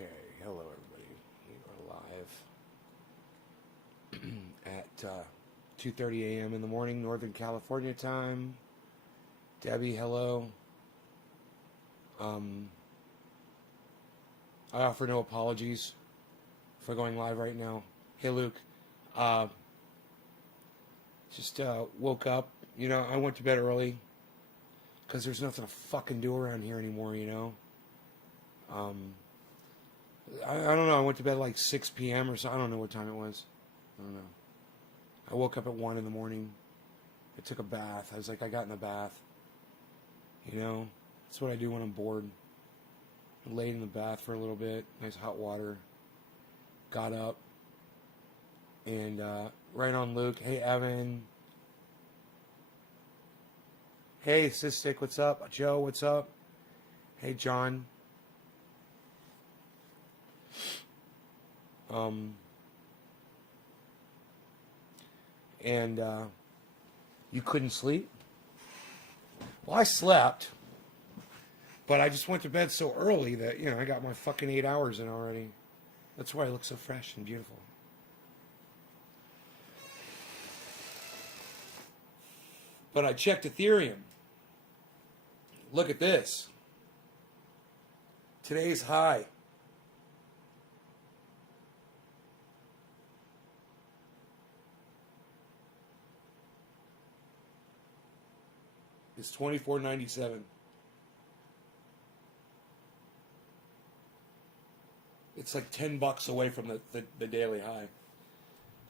Okay, hello everybody. You are live at 2:30 a.m. in the morning, Northern California time. Debbie, hello. I offer no apologies for going live right now. Hey, Luke. Just woke up. You know, I went to bed early because there's nothing to fucking do around here anymore, you know. I don't know. I went to bed like 6 p.m. or so. I don't know what time it was. I don't know. I woke up at 1 in the morning. I took a bath. I was like, I got in the bath. You know, that's what I do when I'm bored. I laid in the bath for a little bit. Nice hot water. Got up. And right on Luke. Hey, Evan. Hey, Cystic, what's up? Joe, what's up? Hey, John. And you couldn't sleep? Well, I slept, but I just went to bed so early that, you know, I got my fucking 8 hours in already. That's why I look so fresh and beautiful. But I checked Ethereum. Look at this. Today's high. It's $24.97. It's like $10 away from the daily high.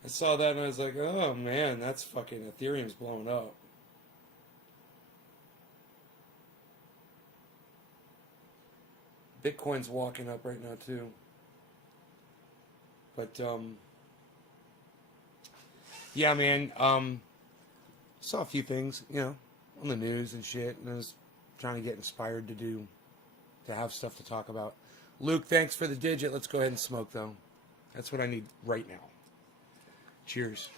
I saw that and I was like, oh man, that's fucking Ethereum's blowing up. Bitcoin's walking up right now too. But yeah, man, saw a few things, you know, on the news and shit, and I was trying to get inspired to have stuff to talk about. Luke, thanks for the digit. Let's go ahead and smoke, though. That's what I need right now. Cheers.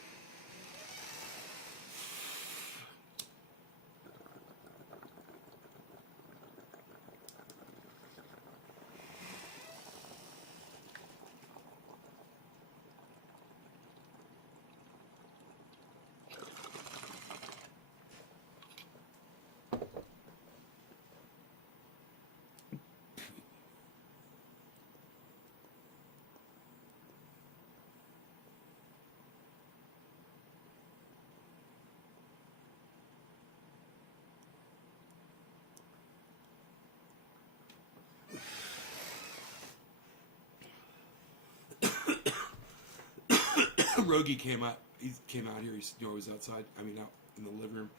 Rogie came out. He came out here. He was outside. I mean, out in the living room.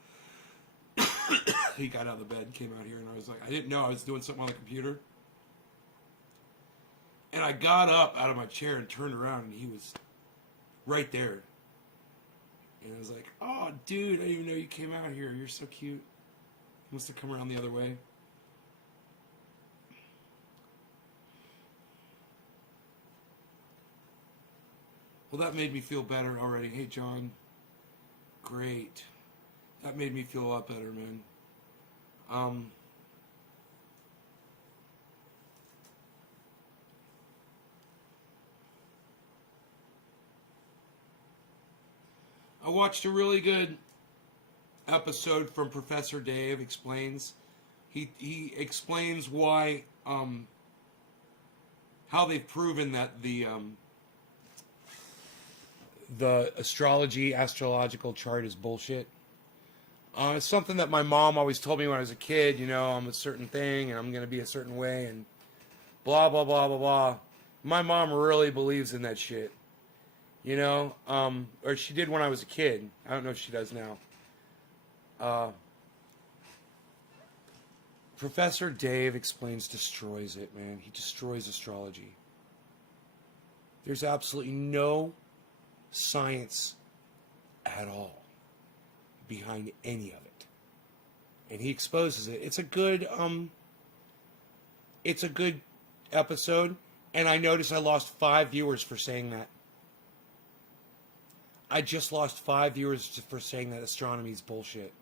He got out of the bed, came out here, and I was like, I didn't know I was doing something on the computer. And I got up out of my chair and turned around, and he was right there. And I was like, oh, dude, I didn't even know you came out here. You're so cute. He must have come around the other way. Well, that made me feel better already. Hey, John. Great. That made me feel a lot better, man. I watched a really good episode from Professor Dave Explains. He explains why, how they've proven that the astrological chart is bullshit. It's something that my mom always told me when I was a kid, you know, I'm a certain thing and I'm going to be a certain way and blah, blah, blah, blah, blah. My mom really believes in that shit, you know, or she did when I was a kid. I don't know if she does now. Professor Dave Explains destroys it, man. He destroys astrology. There's absolutely no science at all behind any of it, and he exposes it. It's a good episode, and I noticed I lost 5 viewers for saying that. I just lost 5 viewers for saying that astronomy is bullshit.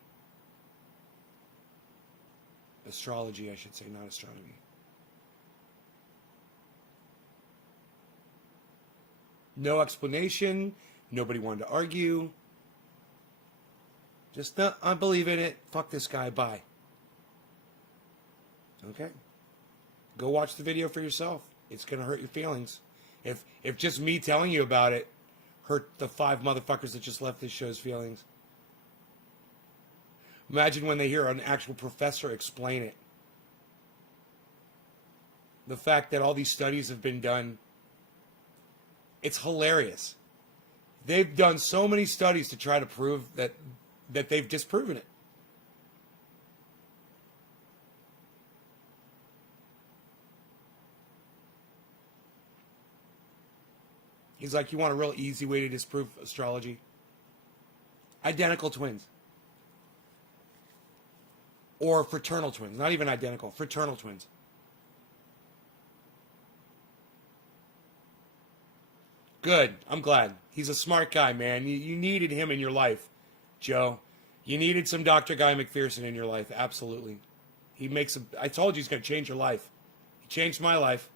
Astrology, I should say, not astronomy. No explanation. Nobody wanted to argue. Just, no, I believe in it. Fuck this guy. Bye. Okay. Go watch the video for yourself. It's going to hurt your feelings. If just me telling you about it hurt the 5 motherfuckers that just left this show's feelings. Imagine when they hear an actual professor explain it. The fact that all these studies have been done. It's hilarious. They've done so many studies to try to prove that they've disproven it. He's like, you want a real easy way to disprove astrology? Identical twins. Or fraternal twins. Not even identical. Fraternal twins. Good. I'm glad. He's a smart guy, man. You needed him in your life, Joe. You needed some Dr. Guy McPherson in your life. Absolutely. I told you he's going to change your life. He changed my life.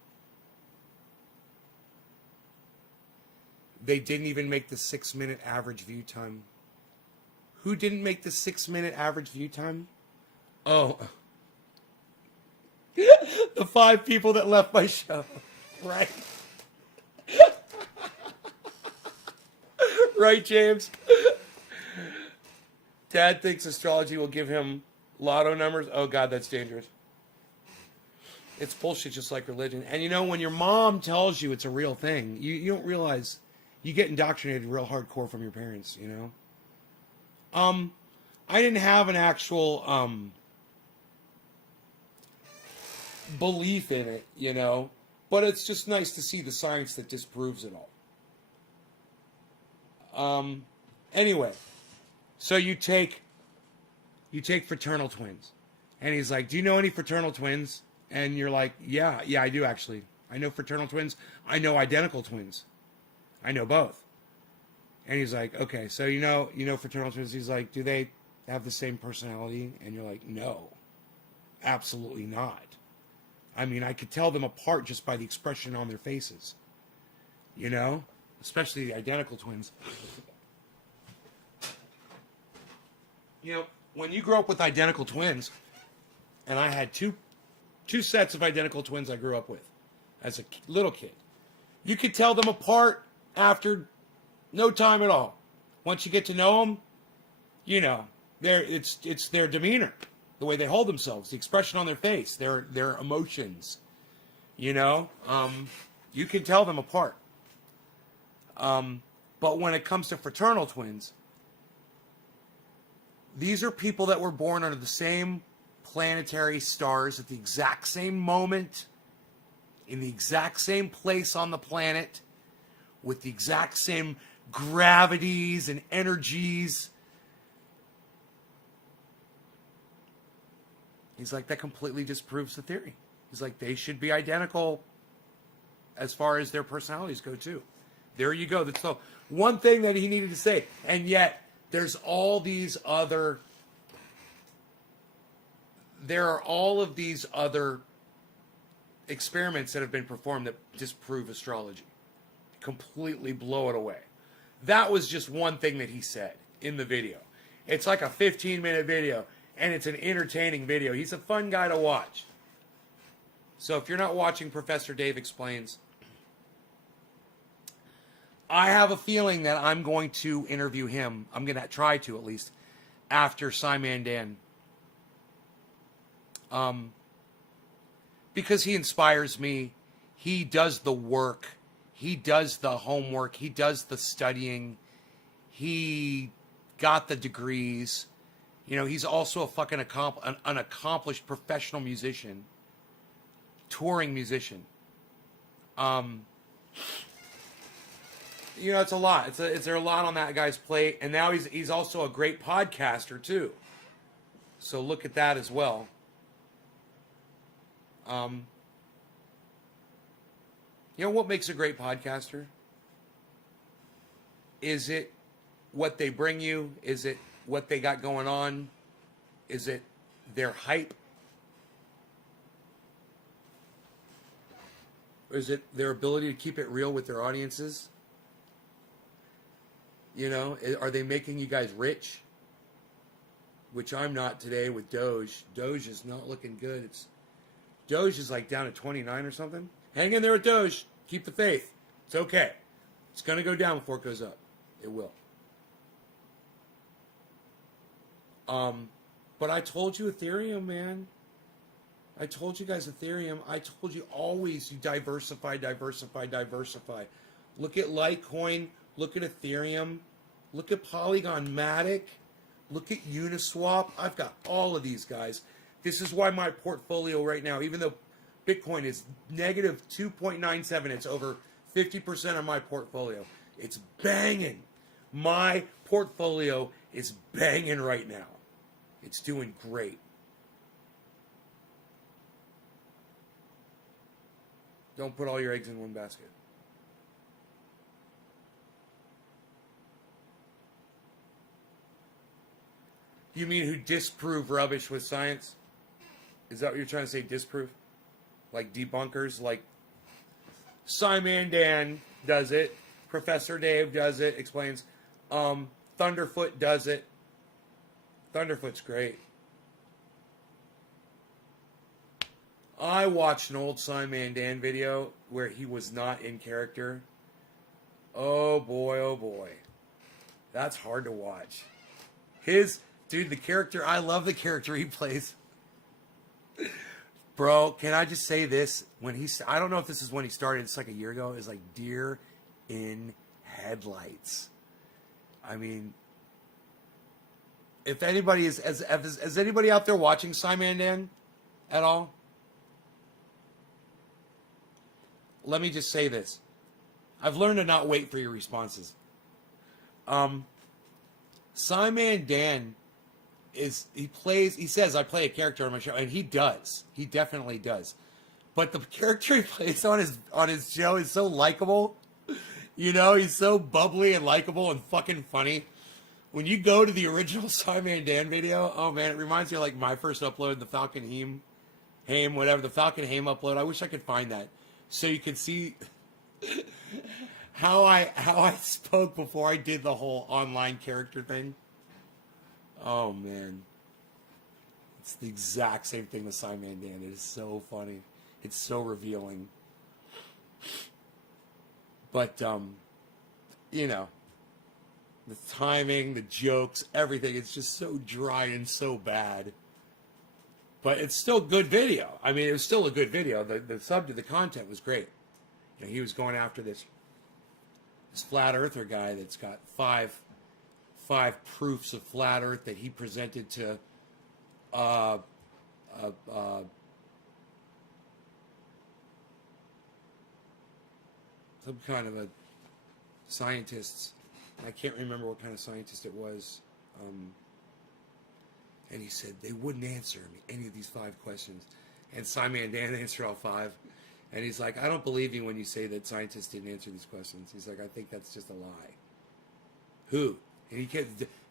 They didn't even make the 6-minute average view time. Who didn't make the 6-minute average view time? Oh. The 5 people that left my show. Right. Right, James? Dad thinks astrology will give him lotto numbers. Oh, God, that's dangerous. It's bullshit just like religion. And you know, when your mom tells you it's a real thing, you don't realize you get indoctrinated real hardcore from your parents, you know? I didn't have an actual belief in it, you know? But it's just nice to see the science that disproves it all. Anyway, so you take fraternal twins, and he's like, do you know any fraternal twins? And you're like, yeah, I do actually. I know fraternal twins. I know identical twins. I know both. And he's like, okay, so you know fraternal twins. He's like, do they have the same personality? And you're like, no, absolutely not. I mean, I could tell them apart just by the expression on their faces, you know? Especially the identical twins. You know, when you grow up with identical twins, and I had two sets of identical twins I grew up with as a little kid, you could tell them apart after no time at all. Once you get to know them, you know, it's their demeanor, the way they hold themselves, the expression on their face, their emotions. You know, you can tell them apart. But when it comes to fraternal twins, these are people that were born under the same planetary stars at the exact same moment, in the exact same place on the planet, with the exact same gravities and energies. He's like, that completely disproves the theory. He's like, they should be identical as far as their personalities go, too. There you go. That's the one thing that he needed to say. And yet, there are all of these other experiments that have been performed that disprove astrology. Completely blow it away. That was just one thing that he said in the video. It's like a 15-minute video, and it's an entertaining video. He's a fun guy to watch. So if you're not watching Professor Dave Explains, I have a feeling that I'm going to interview him. I'm going to try to, at least, after Simon Dan. Because he inspires me. He does the work. He does the homework. He does the studying. He got the degrees. You know, he's also a fucking an accomplished professional musician. Touring musician. You know, it's a lot. It's there a lot on that guy's plate, and now he's also a great podcaster too. So look at that as well. You know what makes a great podcaster? Is it what they bring you? Is it what they got going on? Is it their hype? Or is it their ability to keep it real with their audiences? You know, are they making you guys rich? Which I'm not today with Doge. Doge is not looking good. Doge is like down at 29 or something. Hang in there with Doge. Keep the faith. It's okay. It's going to go down before it goes up. It will. But I told you Ethereum, man. I told you guys Ethereum. I told you always you diversify. Look at Litecoin. Look at Ethereum. Look at Polygon Matic. Look at Uniswap. I've got all of these guys. This is why my portfolio right now, even though Bitcoin is negative 2.97, it's over 50% of my portfolio. It's banging. My portfolio is banging right now. It's doing great. Don't put all your eggs in one basket. You mean who disprove rubbish with science? Is that what you're trying to say, disprove? Like debunkers? Like Simon Dan does it. Professor Dave does it, explains. Thunderfoot does it. Thunderfoot's great. I watched an old Simon Dan video where he was not in character. Oh boy. That's hard to watch. Dude, the character, I love the character he plays. Bro, can I just say this? I don't know if this is when he started, it's like a year ago. It's like deer in headlights. I mean, if anybody is anybody out there watching Simon Dan at all? Let me just say this. I've learned to not wait for your responses. Simon Dan he says I play a character on my show, and he does. He definitely does. But the character he plays on his show is so likable. You know, he's so bubbly and likable and fucking funny. When you go to the original Simon Dan video, oh man, it reminds me of like my first upload, the Falcon Haim, whatever, the Falcon Haim upload. I wish I could find that so you could see how I spoke before I did the whole online character thing. Oh man, it's the exact same thing with Simon Dan. It is so funny. It's so revealing. But you know, the timing, the jokes, everything, it's just so dry and so bad. But it's still good video. I mean, it was still a good video. The content was great. You know, he was going after this flat earther guy that's got five proofs of flat earth that he presented to some kind of a scientist. I can't remember what kind of scientist it was. And he said they wouldn't answer me any of these 5 questions. And Simon Dan answered all 5. And he's like, I don't believe you when you say that scientists didn't answer these questions. He's like, I think that's just a lie. Who? And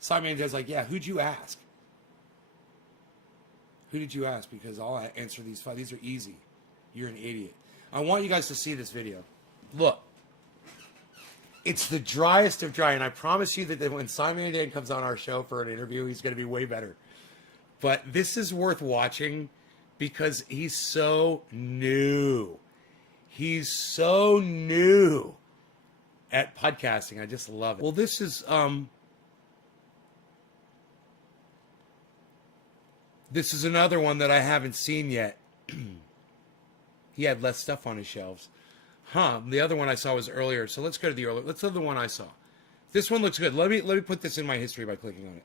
Simon Dan's like, yeah, who'd you ask? Who did you ask? Because I'll answer these 5. These are easy. You're an idiot. I want you guys to see this video. Look. It's the driest of dry, and I promise you that when Simon Dan comes on our show for an interview, he's going to be way better. But this is worth watching because he's so new. He's so new at podcasting. I just love it. Well, this is another one that I haven't seen yet. He had less stuff on his shelves. The other one I saw was earlier. So let's go to the earlier. Let's go to the one I saw. This one looks good. Let me put this in my history by clicking on it.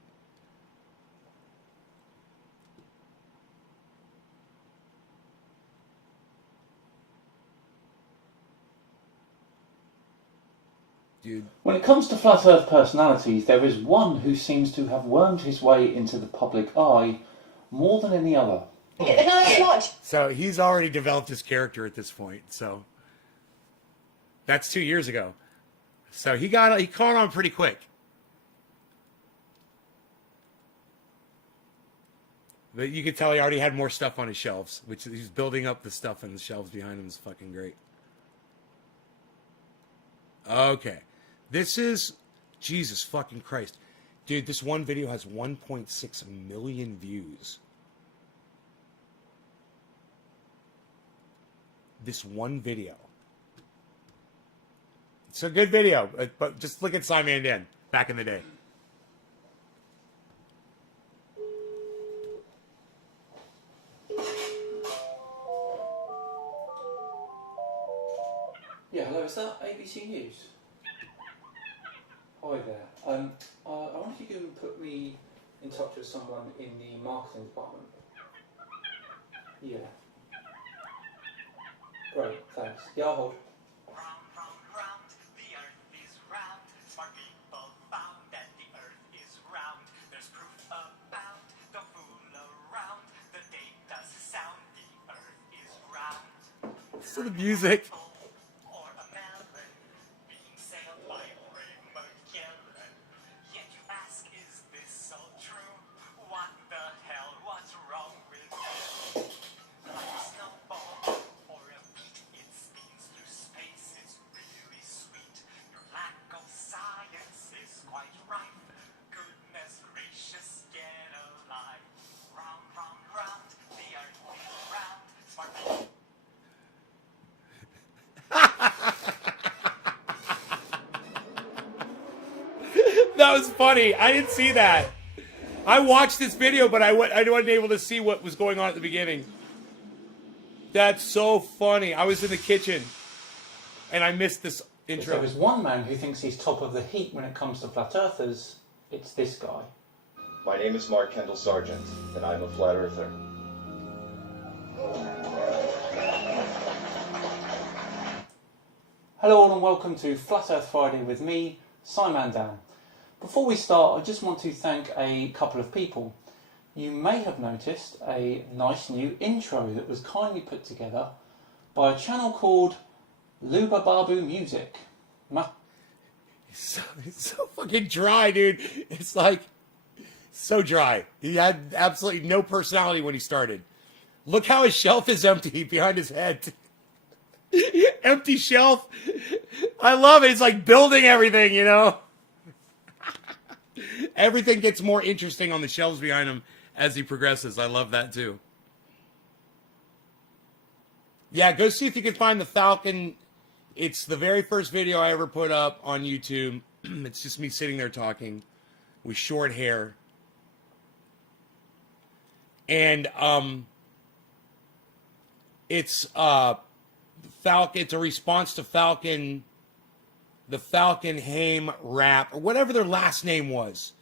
Dude. When it comes to flat earth personalities, there is one who seems to have wormed his way into the public eye more than any other. So he's already developed his character at this point. So that's 2 years ago. So he caught on pretty quick. But you could tell he already had more stuff on his shelves, which he's building up the stuff on the shelves behind him is fucking great. Okay. This is Jesus fucking Christ. Dude, this one video has 1.6 million views. This one video. It's a good video, but just look at Simon Dan back in the day. Yeah, hello, is that ABC News? Hi there. I wonder if you can put me in touch with someone in the marketing department. Yeah. Great, thanks. Yeah, I'll hold. Round, round, round, the earth is round. Smart people found that the earth is round. There's proof about, don't fool around. The data's sound, the earth is round. Listen to the music. Or a melon being sailed by a brave Magellan. Yet you ask, is this all true? What the hell, what's wrong with you? Like a snowball or a beat, it spins through space, it's really sweet. Your lack of science is quite right. Goodness gracious, get alive. Round, round, round, the earth is round. Smart people. That was funny. I didn't see that. I watched this video, but I wasn't able to see what was going on at the beginning. That's so funny. I was in the kitchen, and I missed this If intro. there is one man who thinks he's top of the heap when it comes to flat earthers, it's this guy. My name is Mark Kendall Sargent, and I'm a flat earther. Hello all and welcome to Flat Earth Friday with me, Simon Dan. Before we start, I just want to thank a couple of people. You may have noticed a nice new intro that was kindly put together by a channel called Luba Babu Music. It's so fucking dry, dude. It's like so dry. He had absolutely no personality when he started. Look how his shelf is empty behind his head. Empty shelf. I love it. It's like building everything, you know. Everything gets more interesting on the shelves behind him as he progresses. I love that too. Yeah, go see if you can find the Falcon. It's the very first video I ever put up on YouTube. It's just me sitting there talking with short hair. And it's Falcon. It's a response to Falcon, the Falcon Haim rap, or whatever their last name was.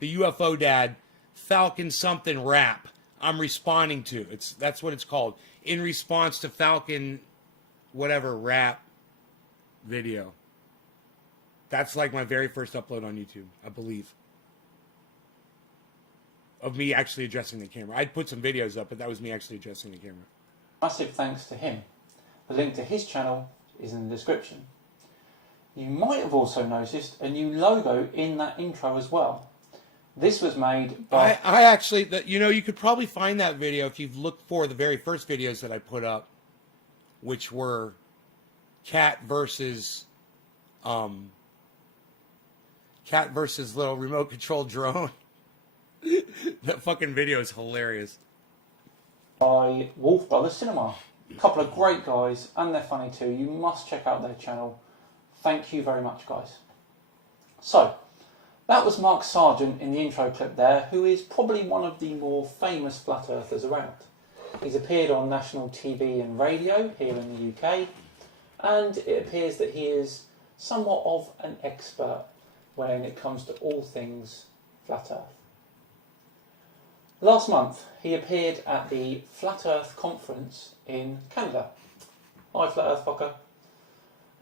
The UFO dad, Falcon something rap. I'm responding to. That's what it's called. In response to Falcon, whatever rap video. That's like my very first upload on YouTube, I believe. Of me actually addressing the camera. I'd put some videos up, but that was me actually addressing the camera. Massive thanks to him. The link to his channel is in the description. You might have also noticed a new logo in that intro as well. This was made by... I actually, you could probably find that video if you've looked for the very first videos that I put up, which were cat versus little remote control drone. That fucking video is hilarious. by Wolf Brothers Cinema. A couple of great guys, and they're funny too. You must check out their channel. Thank you very much, guys. So, that was Mark Sargent in the intro clip there, who is probably one of the more famous flat earthers around. He's appeared on national TV and radio here in the UK, and it appears that he is somewhat of an expert when it comes to all things flat earth. Last month, he appeared at the Flat Earth Conference in Canada. Hi, Flat Earth fucker.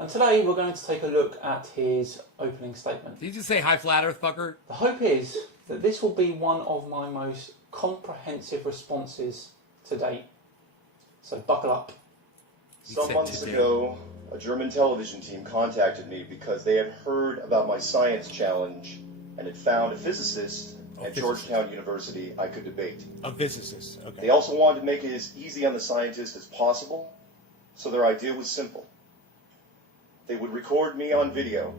And today we're going to take a look at his opening statement. Did you just say hi, flat earth fucker? The hope is that this will be one of my most comprehensive responses to date. So buckle up. Some months ago, a German television team contacted me because they had heard about my science challenge and had found a physicist at Georgetown University I could debate. A physicist, okay. They also wanted to make it as easy on the scientist as possible, so their idea was simple. They would record me on video,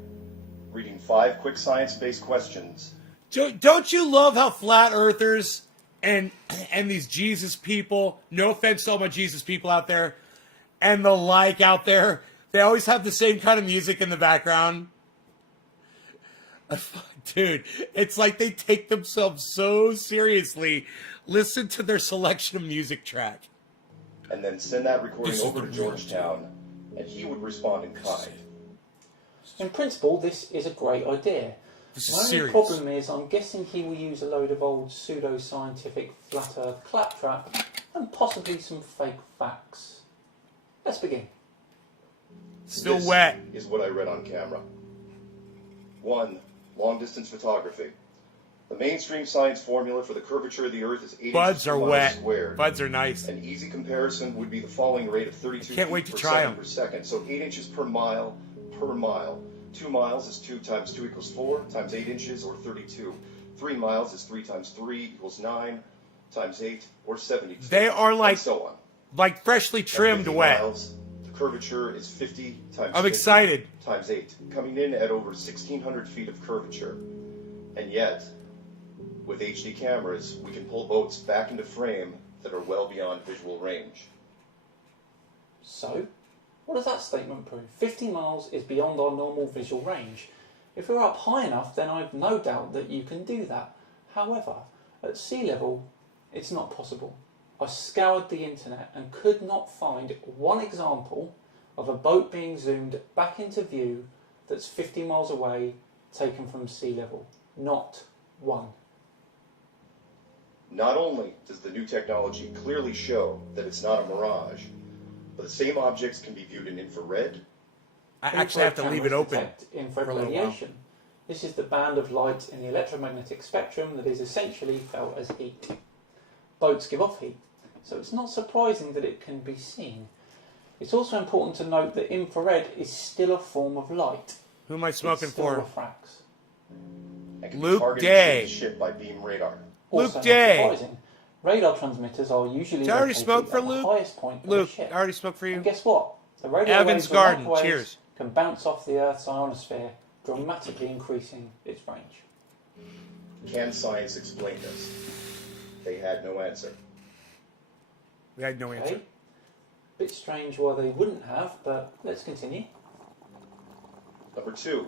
reading 5 quick science-based questions. Don't you love how flat earthers and these Jesus people, no offense to all my Jesus people out there, and the like out there, they always have the same kind of music in the background? Dude, it's like they take themselves so seriously. Listen to their selection of music track. And then send that recording over to Georgetown, and he would respond in kind. In principle, this is a great idea. This The is only serious. problem is I'm guessing he will use a load of old pseudo-scientific flat earth claptrap and possibly some fake facts. Let's begin. Still This wet. is what I read on camera. 1. Long-distance photography. The mainstream science formula for the curvature of the Earth is 8 Buds inches per are mile wet. squared. Buds are nice. An easy comparison would be the falling rate of 32 I can't feet wait to per try second 'em. per second. So 8 inches per mile per mile. 2 miles is 2 times 2 equals 4 times 8 inches or 32. 3 miles is 3 times 3 equals 9 times 8 or 72. They are like and so on. like freshly At trimmed 50 wet. miles, the curvature is 50 times I'm 50 excited. times 8, coming in at over 1,600 feet of curvature. And yet, with HD cameras, we can pull boats back into frame that are well beyond visual range. So, what does that statement prove? 50 miles is beyond our normal visual range. If we're up high enough, then I've no doubt that you can do that. However, at sea level, it's not possible. I scoured the internet and could not find one example of a boat being zoomed back into view that's 50 miles away, taken from sea level. Not one. Not only does the new technology clearly show that it's not a mirage, but the same objects can be viewed in infrared. I actually have to leave it Infrared open. cameras detect infrared for a little while. radiation. This is the band of light in the electromagnetic spectrum that is essentially felt as heat. Boats give off heat, so it's not surprising that it can be seen. It's also important to note that infrared is still a form of light. Who am I smoking It still for? refracts. And can Luke be targeted Day. to the ship by beam radar. Luke Also not Day. surprising, radar transmitters are usually Did I already located smoke for at the Luke? highest point of Luke, the ship. I already spoke for And you. guess what? The radio Evans waves or Garden, microwaves cheers. can bounce off the Earth's ionosphere, dramatically increasing its range. Can science explain this? They had no answer. We had no answer. Okay? Bit strange why they wouldn't have, but let's continue. Number 2,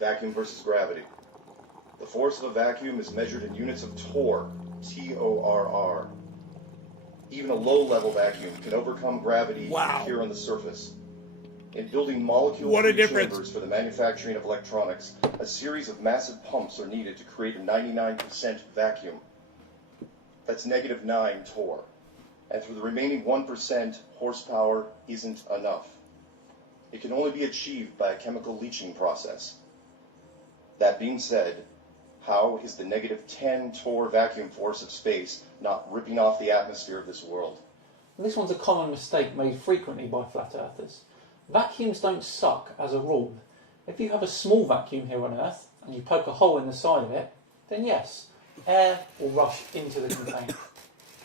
vacuum versus gravity. The force of a vacuum is measured in units of torr, T-O-R-R. Even a low-level vacuum can overcome gravity Wow. here on the surface. In building molecule-free What a difference. chambers for the manufacturing of electronics, a series of massive pumps are needed to create a 99% vacuum. That's negative 9 torr. And for the remaining 1%, horsepower isn't enough. It can only be achieved by a chemical leaching process. That being said, how is the negative 10 torr vacuum force of space not ripping off the atmosphere of this world? And this one's a common mistake made frequently by flat earthers. Vacuums don't suck as a rule. If you have a small vacuum here on Earth and you poke a hole in the side of it, then yes, air will rush into the container.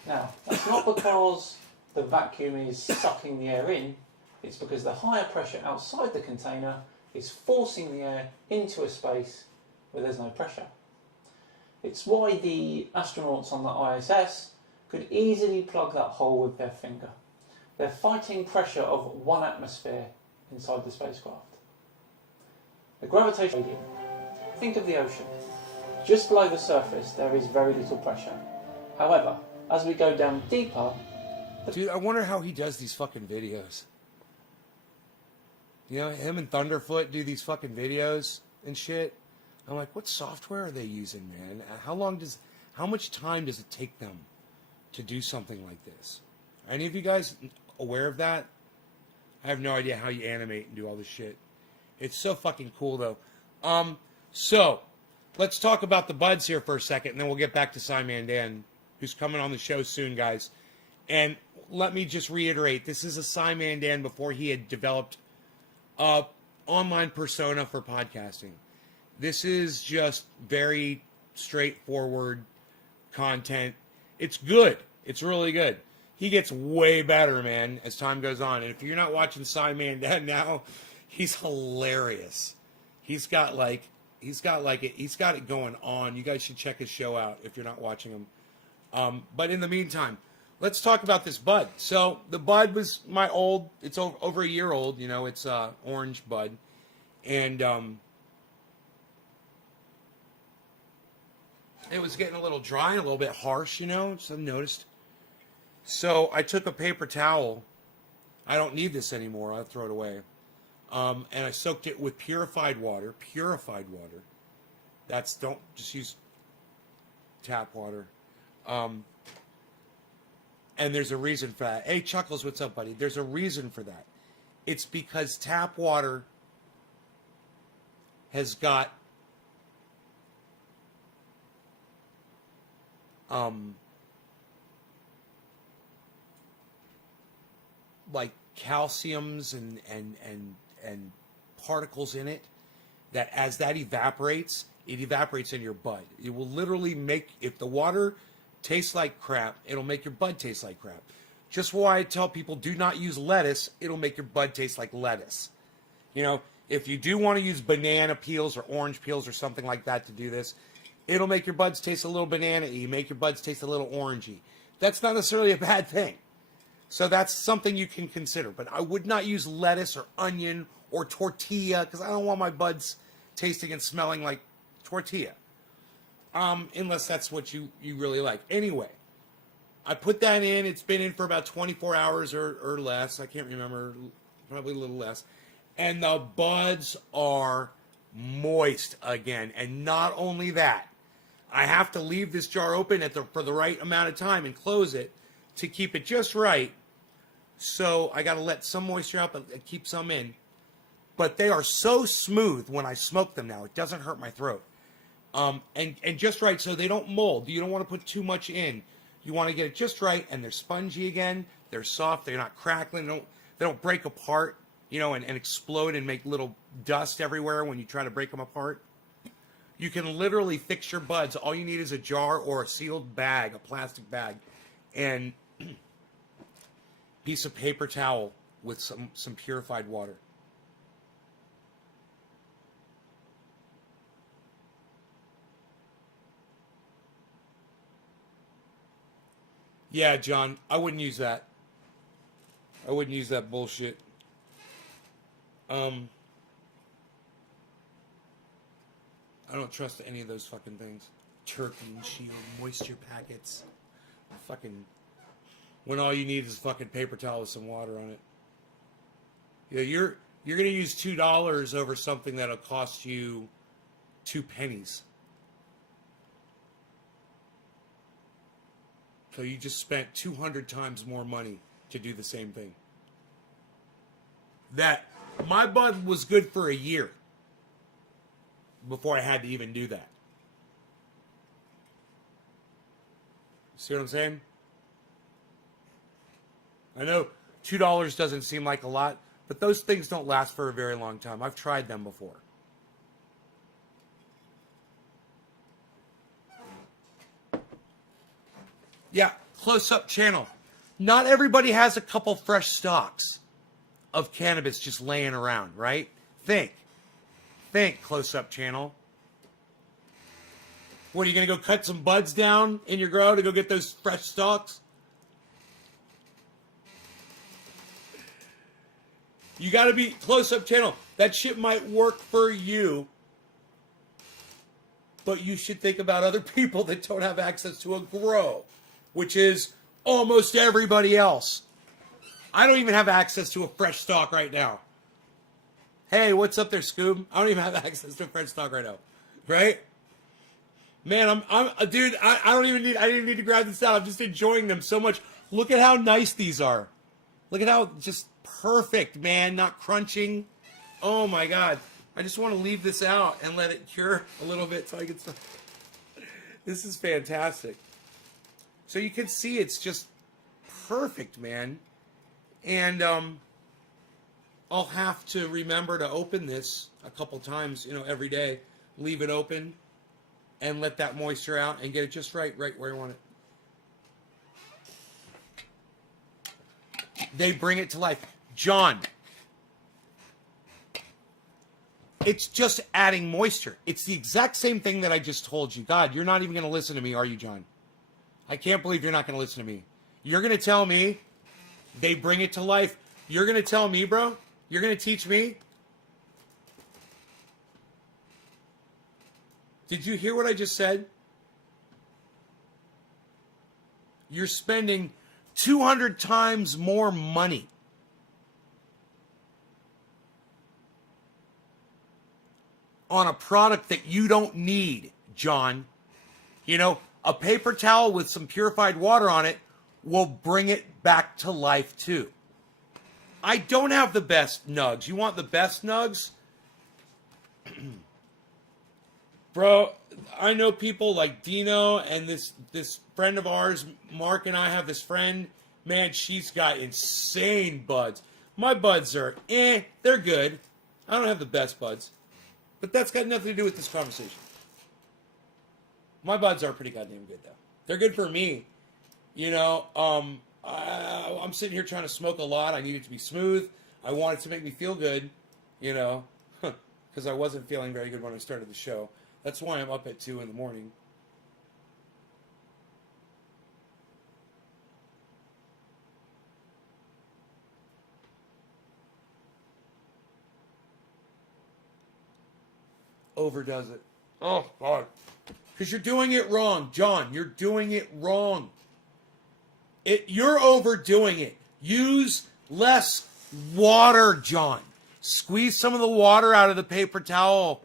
Now, that's not because the vacuum is sucking the air in, it's because the higher pressure outside the container is forcing the air into a space where there's no pressure. It's why the astronauts on the ISS could easily plug that hole with their finger. They're fighting pressure of 1 atmosphere inside the spacecraft. The gravitational gradient. Think of the ocean. Just below the surface there is very little pressure. However, as we go down deeper, Dude, I wonder how he does these fucking videos. You know, him and Thunderfoot do these fucking videos and shit. I'm like, what software are they using, man? How much time does it take them to do something like this? Are any of you guys aware of that? I have no idea how you animate and do all this shit. It's so fucking cool, though. So, let's talk about the buds here for a second, and then we'll get back to Simon Dan, who's coming on the show soon, guys. And let me just reiterate, this is a Simon Dan before he had developed a online persona for podcasting. This is just very straightforward content. It's good. It's really good. He gets way better, man, as time goes on. And if you're not watching Simon Dan now, he's hilarious. He's got it going on. You guys should check his show out if you're not watching him. But in the meantime, let's talk about this bud. So the bud was it's over a year old. It's orange bud, and it was getting a little dry and a little bit harsh. Just I've noticed. So I took a paper towel. I don't need this anymore. I'll throw it away. And I soaked it with purified water. Purified water. Don't just use tap water. And there's a reason for that. Hey, Chuckles, what's up, buddy? There's a reason for that. It's because tap water has got like calciums and particles in it that as that evaporates, it evaporates in your bud. It will literally if the water tastes like crap, it'll make your bud taste like crap. Just why I tell people do not use lettuce, it'll make your bud taste like lettuce. If you do want to use banana peels or orange peels or something like that to do this, it'll make your buds taste a little banana-y, make your buds taste a little orangey. That's not necessarily a bad thing. So that's something you can consider. But I would not use lettuce or onion or tortilla because I don't want my buds tasting and smelling like tortilla. Unless that's what you really like. Anyway, I put that in. It's been in for about 24 hours or less. I can't remember. Probably a little less. And the buds are moist again. And not only that, I have to leave this jar open for the right amount of time and close it to keep it just right. So I got to let some moisture out, but keep some in. But they are so smooth when I smoke them now. It doesn't hurt my throat. And just right so they don't mold. You don't want to put too much in. You want to get it just right, and they're spongy again. They're soft. They're not crackling. They don't break apart, and explode and make little dust everywhere when you try to break them apart. You can literally fix your buds. All you need is a jar or a sealed bag, a plastic bag, and piece of paper towel with some purified water. Yeah, John, I wouldn't use that. I wouldn't use that bullshit. I don't trust any of those fucking things. Terpene shield, moisture packets. Fucking, when all you need is a fucking paper towel with some water on it. Yeah, you're gonna use $2 over something that'll cost you 2 pennies. So you just spent 200 times more money to do the same thing. That my bud was good for a year before I had to even do that. See what I'm saying? I know $2 doesn't seem like a lot, but those things don't last for a very long time. I've tried them before. Yeah, close-up channel. Not everybody has a couple fresh stalks of cannabis just laying around, right? Think, close-up channel. What, are you going to go cut some buds down in your grow to go get those fresh stalks? You got to be close-up channel. That shit might work for you, but you should think about other people that don't have access to a grow, which is almost everybody else. I don't even have access to a fresh stalk right now. Hey, what's up there, Scoob? I don't even have access to a fresh stalk right now. Right? Man, dude, I didn't need to grab this out. I'm just enjoying them so much. Look at how nice these are. Look at how just perfect, man. Not crunching. Oh my God. I just want to leave this out and let it cure a little bit so I can start. This is fantastic. So you can see it's just perfect, man. And I'll have to remember to open this a couple times, every day. Leave it open and let that moisture out and get it just right where you want it. They bring it to life. John, It's just adding moisture. It's the exact same thing that I just told you. God, you're not even going to listen to me, are you, John? I can't believe you're not going to listen to me. You're going to tell me they bring it to life. You're going to tell me, bro? You're going to teach me? Did you hear what I just said? You're spending 200 times more money on a product that you don't need, John. You know, a paper towel with some purified water on it will bring it back to life too. I don't have the best nugs. You want the best nugs? Bro, I know people like Dino and this friend of ours, Mark, and I have this friend. Man, she's got insane buds. My buds are they're good. I don't have the best buds. But that's got nothing to do with this conversation. My buds are pretty goddamn good, though. They're good for me. You know, I'm sitting here trying to smoke a lot. I need it to be smooth. I want it to make me feel good, you know, because I wasn't feeling very good when I started the show. That's why I'm up at 2 in the morning. Overdoes it. Oh, God. Because you're doing it wrong, John. You're doing it wrong. You're overdoing it. Use less water, John. Squeeze some of the water out of the paper towel.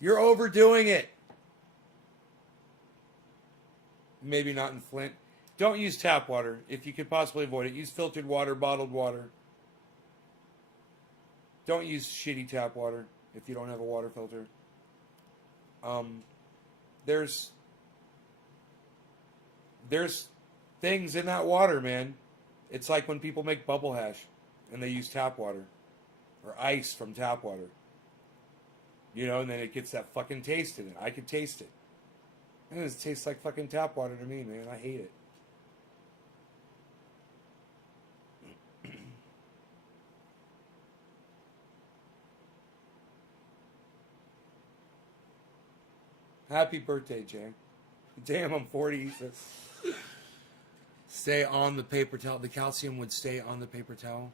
You're overdoing it. Maybe not in Flint. Don't use tap water if you could possibly avoid it. Use filtered water, bottled water. Don't use shitty tap water if you don't have a water filter. There's things in that water, man. It's like when people make bubble hash and they use tap water or ice from tap water. You know, and then it gets that fucking taste in it. I could taste it. And it tastes like fucking tap water to me, man. I hate it. Happy birthday, Jay. Damn, I'm 40. Stay on the paper towel. The calcium would stay on the paper towel.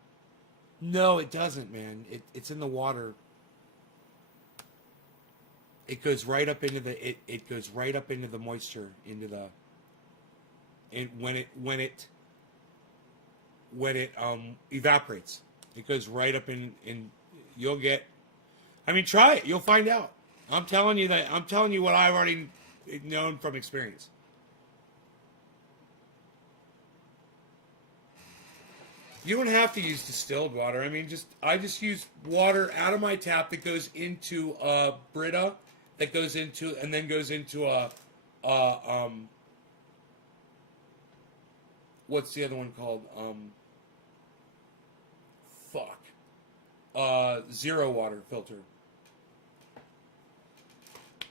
No, it doesn't, man. It's in the water. It goes right up into the it goes right up into the moisture, into the when it evaporates. It goes right up in you'll get, I mean, try it. You'll find out. I'm telling you what I've already known from experience. You don't have to use distilled water. I mean, I just use water out of my tap that goes into a Brita, that goes into and then goes into a what's the other one called? Zero water filter.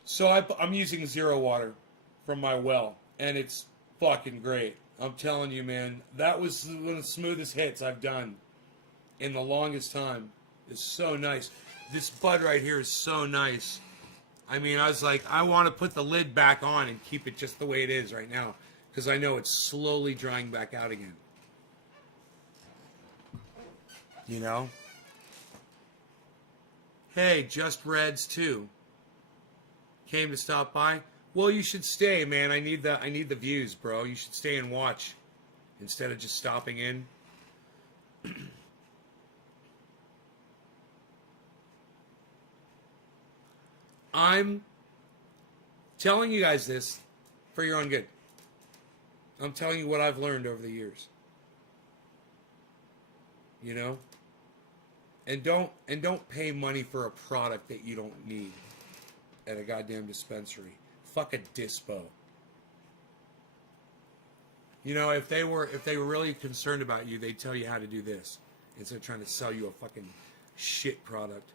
So I'm using zero water from my well, and it's fucking great. I'm telling you, man, that was one of the smoothest hits I've done in the longest time. It's so nice. This bud right here is so nice. I mean, I was like, I want to put the lid back on and keep it just the way it is right now, because I know it's slowly drying back out again. You know? Hey, Just Reds too. Came to stop by. Well, you should stay, man. I need the views, bro. You should stay and watch instead of just stopping in. I'm telling you guys this for your own good. I'm telling you what I've learned over the years. You know? And don't pay money for a product that you don't need at a goddamn dispensary. Fuck a dispo. You know, if they were really concerned about you, they'd tell you how to do this instead of trying to sell you a fucking shit product.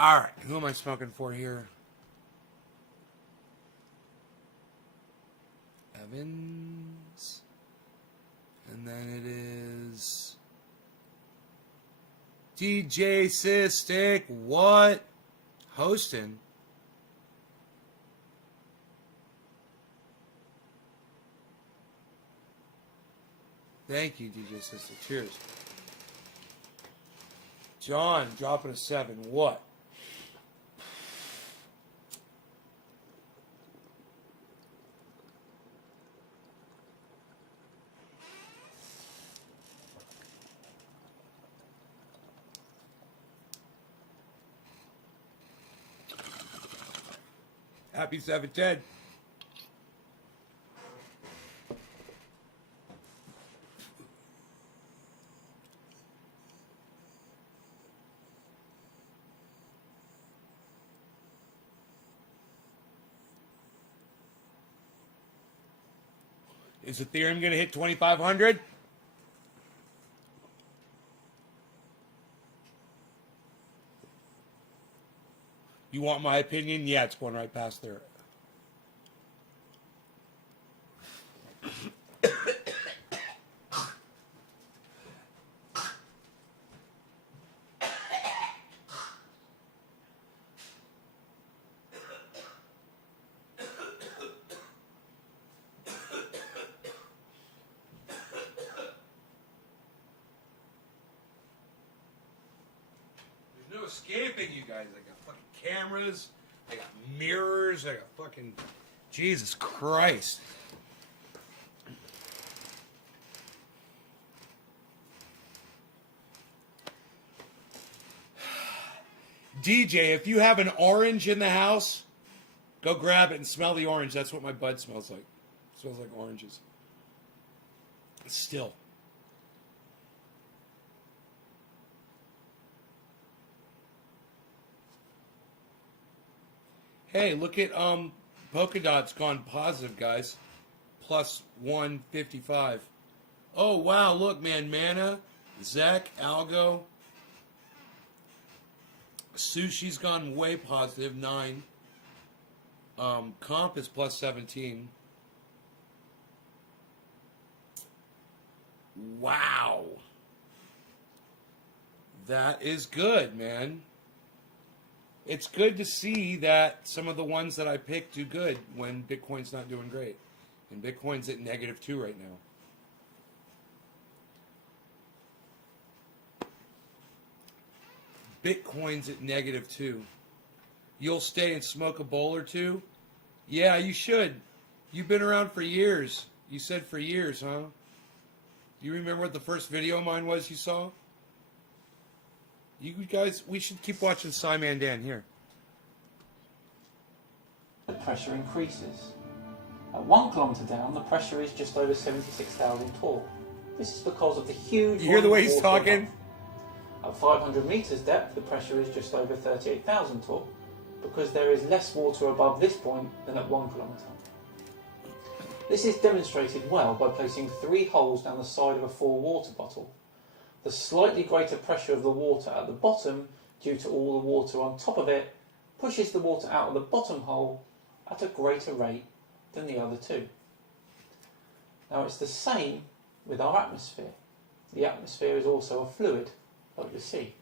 All right, who am I smoking for here? Evans. And then it is DJ Sistik. What? Hosting. Thank you, DJ Sistik. Cheers. John dropping a 7. What? Happy 710. Is Ethereum going to hit 2,500? You want my opinion? Yeah, it's going right past there. There's no escaping you guys. I got fucking cameras. I got mirrors. I got fucking... Jesus Christ. DJ, if you have an orange in the house, go grab it and smell the orange. That's what my bud smells like. It smells like oranges. Still. Hey, look at Polkadot's gone positive, guys. Plus 155. Oh wow, look man, Mana, Zach, Algo, Sushi's gone way positive, 9. Comp is plus 17. Wow. That is good, man. It's good to see that some of the ones that I picked do good when Bitcoin's not doing great. And Bitcoin's at -2 right now. Bitcoin's at -2. You'll stay and smoke a bowl or two? Yeah, you should. You've been around for years. You said for years, huh? Do you remember what the first video of mine was you saw? You guys, we should keep watching Simon Dan here. The pressure increases. At 1 kilometre down, the pressure is just over 76,000 torr. This is because of the huge... You hear the way he's talking? At 500 metres depth, the pressure is just over 38,000 torr, because there is less water above this point than at 1 kilometre. This is demonstrated well by placing 3 holes down the side of a full water bottle. The slightly greater pressure of the water at the bottom, due to all the water on top of it, pushes the water out of the bottom hole at a greater rate than the other 2. Now it's the same with our atmosphere. The atmosphere is also a fluid, like the sea.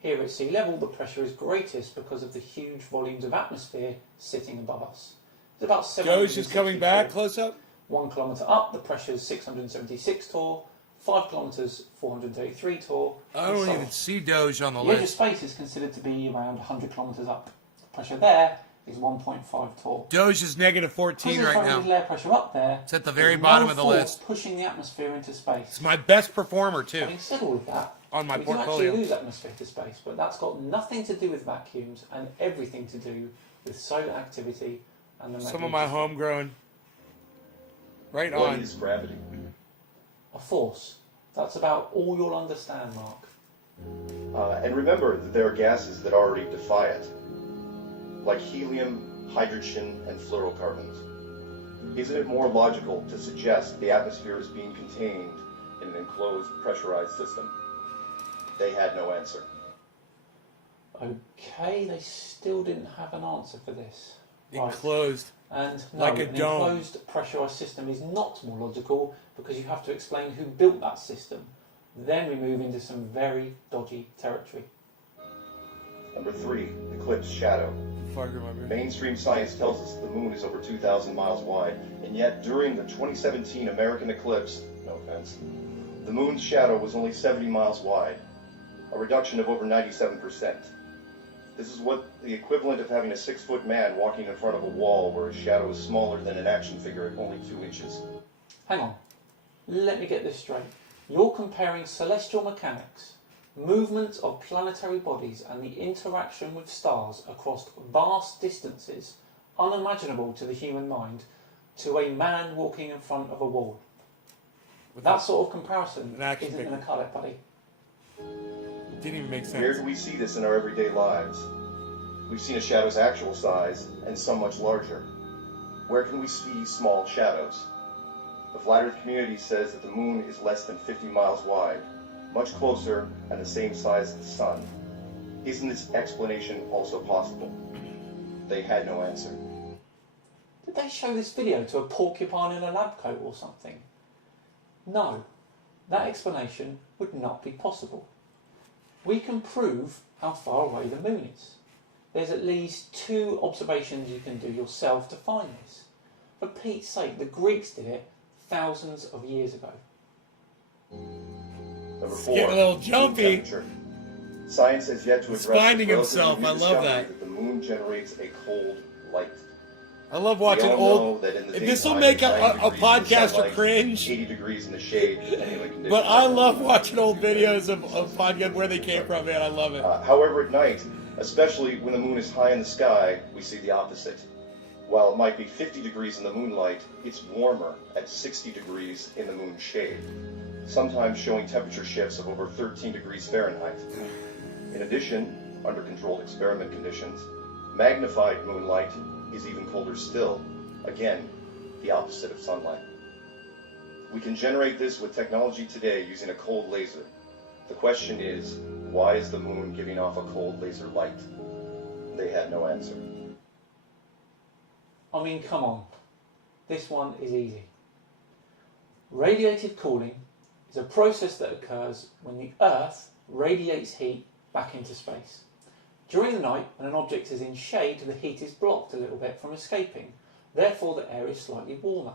Here at sea level, the pressure is greatest because of the huge volumes of atmosphere sitting above us. It's about 760 Doge is coming back, torr. close up. 1 kilometre up, the pressure is 676 torr. 5 kilometres, 433 torr. I don't even see Doge on the The edge of list. space is considered to be around 100 kilometres up. The pressure there is 1.5 torr. Doge is -14 right now. Layer pressure up there. It's at the very there's bottom no of the force list. pushing the atmosphere into space. It's my best performer too Having said all of that, on my we do portfolio. actually lose atmosphere to space, but that's got nothing to do with vacuums and everything to do with solar activity and the Some of my magnetic- homegrown. Right What on. is gravity? a force. That's about all you'll understand, Mark. And remember that there are gases that already defy it, like helium, hydrogen, and fluorocarbons. Isn't it more logical to suggest the atmosphere is being contained in an enclosed, pressurized system? They had no answer. Okay, they still didn't have an answer for this. Right. Enclosed. And no, Like a an dome. enclosed pressurised system is not more logical because you have to explain who built that system. Then we move into some very dodgy territory. Number 3, eclipse shadow. Fuck, remember. Mainstream science tells us the moon is over 2,000 miles wide, and yet during the 2017 American eclipse, no offense, the moon's shadow was only 70 miles wide, a reduction of over 97%. This is what the equivalent of having a 6-foot man walking in front of a wall where his shadow is smaller than an action figure at only 2 inches. Hang on, let me get this straight. You're comparing celestial mechanics, movement of planetary bodies and the interaction with stars across vast distances unimaginable to the human mind to a man walking in front of a wall. That sort of comparison isn't going to cut it, buddy. It didn't even make sense. Where do we see this in our everyday lives? We've seen a shadow's actual size and some much larger. Where can we see small shadows? The flat Earth community says that the moon is less than 50 miles wide, much closer and the same size as the sun. Isn't this explanation also possible? They had no answer. Did they show this video to a porcupine in a lab coat or something? No, that explanation would not be possible. We can prove how far away the moon is. There's at least 2 observations you can do yourself to find this. For Pete's sake, the Greeks did it thousands of years ago. Number 4, Getting a little jumpy. temperature. Science has yet to address He's finding the himself. relatively new I love discovery that. the moon generates a cold light. I love watching We all old. know that in the If this will daytime, make 90 a degrees in the podcaster sunlight, cringe, 80 degrees in the shade, depending on the conditions. but I love watching old videos of podcasts where they came from, man. I love it. However, at night, especially when the moon is high in the sky, we see the opposite. While it might be 50 degrees in the moonlight, it's warmer at 60 degrees in the moon's shade, sometimes showing temperature shifts of over 13 degrees Fahrenheit. In addition, under controlled experiment conditions, magnified moonlight is even colder still, again, the opposite of sunlight. We can generate this with technology today using a cold laser. The question is, why is the moon giving off a cold laser light? They had no answer. I mean, come on. This one is easy. Radiative cooling is a process that occurs when the Earth radiates heat back into space. During the night, when an object is in shade, the heat is blocked a little bit from escaping. Therefore, the air is slightly warmer.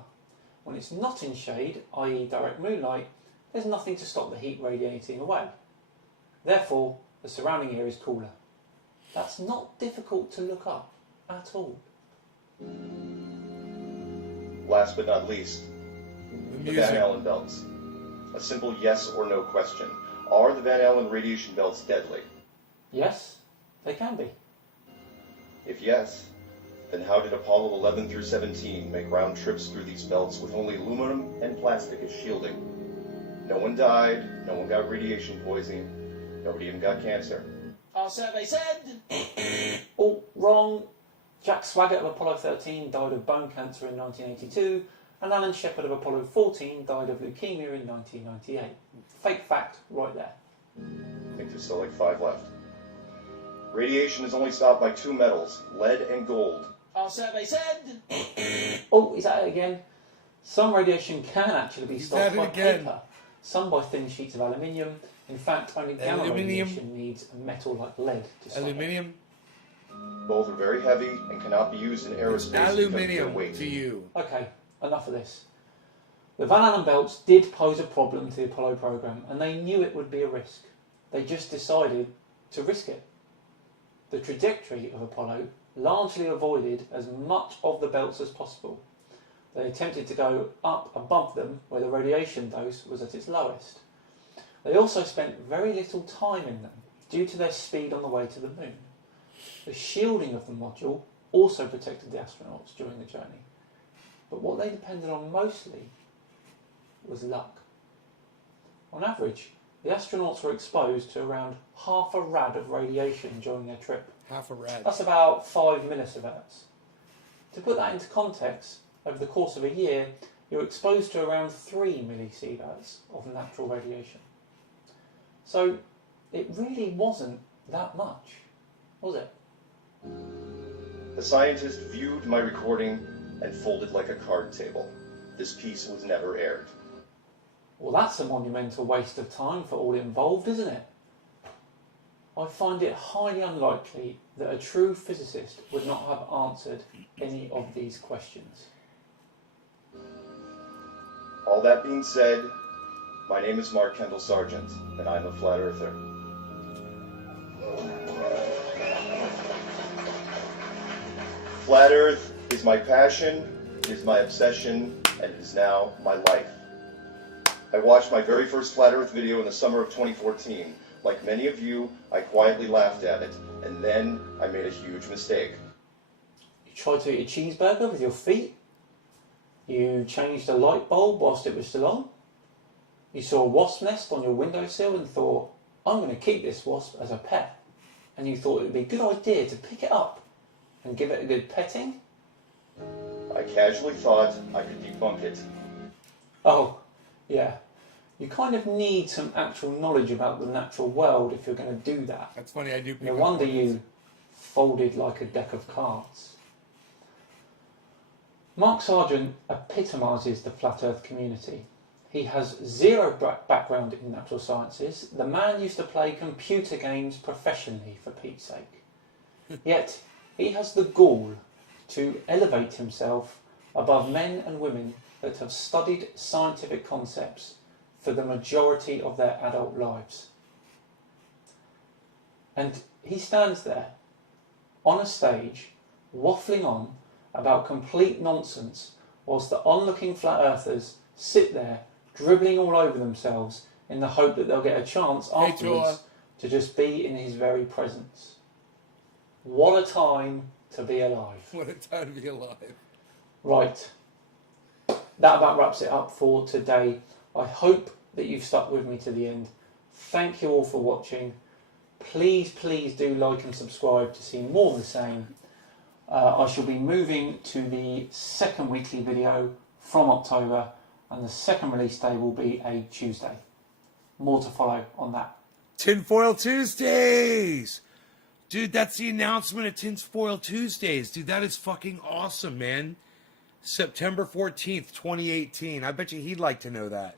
When it's not in shade, i.e. direct moonlight, there's nothing to stop the heat radiating away. Therefore, the surrounding air is cooler. That's not difficult to look up at all. Last but not least, The the Van music. Allen belts. A simple yes or no question. Are the Van Allen radiation belts deadly? Yes, they can be. If yes, then how did Apollo 11 through 17 make round trips through these belts with only aluminum and plastic as shielding? No one died, no one got radiation poisoning, nobody even got cancer. Our survey said. Oh, wrong. Jack Swaggart of Apollo 13 died of bone cancer in 1982, and Alan Shepard of Apollo 14 died of leukemia in 1998. Fake fact right there. I think there's still like 5 left. Radiation is only stopped by 2 metals, lead and gold. Our survey said. Oh, is that it again? Some radiation can actually be He's stopped at it by again. paper, some by thin sheets of aluminium. In fact, only gamma Aluminium. radiation needs a metal like lead to stop it. Aluminium. Both are very heavy and cannot be used in aerospace because of their Aluminium weight. to you. Okay, enough of this. The Van Allen belts did pose a problem to the Apollo program, and they knew it would be a risk. They just decided to risk it. The trajectory of Apollo largely avoided as much of the belts as possible. They attempted to go up above them where the radiation dose was at its lowest. They also spent very little time in them due to their speed on the way to the moon. The shielding of the module also protected the astronauts during the journey. But what they depended on mostly was luck. On average, the astronauts were exposed to around half a rad of radiation during their trip. Half a rad. That's about 5 millisieverts. To put that into context, over the course of a year, you're exposed to around 3 millisieverts of natural radiation. So it really wasn't that much. Was it? The scientist viewed my recording and folded like a card table. This piece was never aired. Well, that's a monumental waste of time for all involved, isn't it? I find it highly unlikely that a true physicist would not have answered any of these questions. All that being said, my name is Mark Kendall Sargent, and I'm a flat earther. Flat Earth is my passion, it is my obsession, and it is now my life. I watched my very first Flat Earth video in the summer of 2014. Like many of you, I quietly laughed at it, and then I made a huge mistake. You tried to eat a cheeseburger with your feet? You changed a light bulb whilst it was still on? You saw a wasp nest on your windowsill and thought, I'm going to keep this wasp as a pet. And you thought it would be a good idea to pick it up and give it a good petting? I casually thought I could debunk it. Oh, yeah. You kind of need some actual knowledge about the natural world if you're going to do that. That's funny, I do. No wonder you folded like a deck of cards. Mark Sargent epitomises the flat earth community. He has zero background in natural sciences. The man used to play computer games professionally, for Pete's sake. Yet, he has the gall to elevate himself above men and women that have studied scientific concepts for the majority of their adult lives. And he stands there, on a stage, waffling on about complete nonsense, whilst the onlooking flat earthers sit there, dribbling all over themselves in the hope that they'll get a chance afterwards to just be in his very presence. What a time to be alive. What a time to be alive. Right. That about wraps it up for today. I hope that you've stuck with me to the end. Thank you all for watching. Please do like and subscribe to see more of the same. I shall be moving to the second weekly video from October, and the second release day will be a Tuesday. More to follow on that. Tinfoil Tuesdays! Dude, that's the announcement of Tinfoil Tuesdays. Dude, that is fucking awesome, man. September 14th, 2018. I bet you he'd like to know that.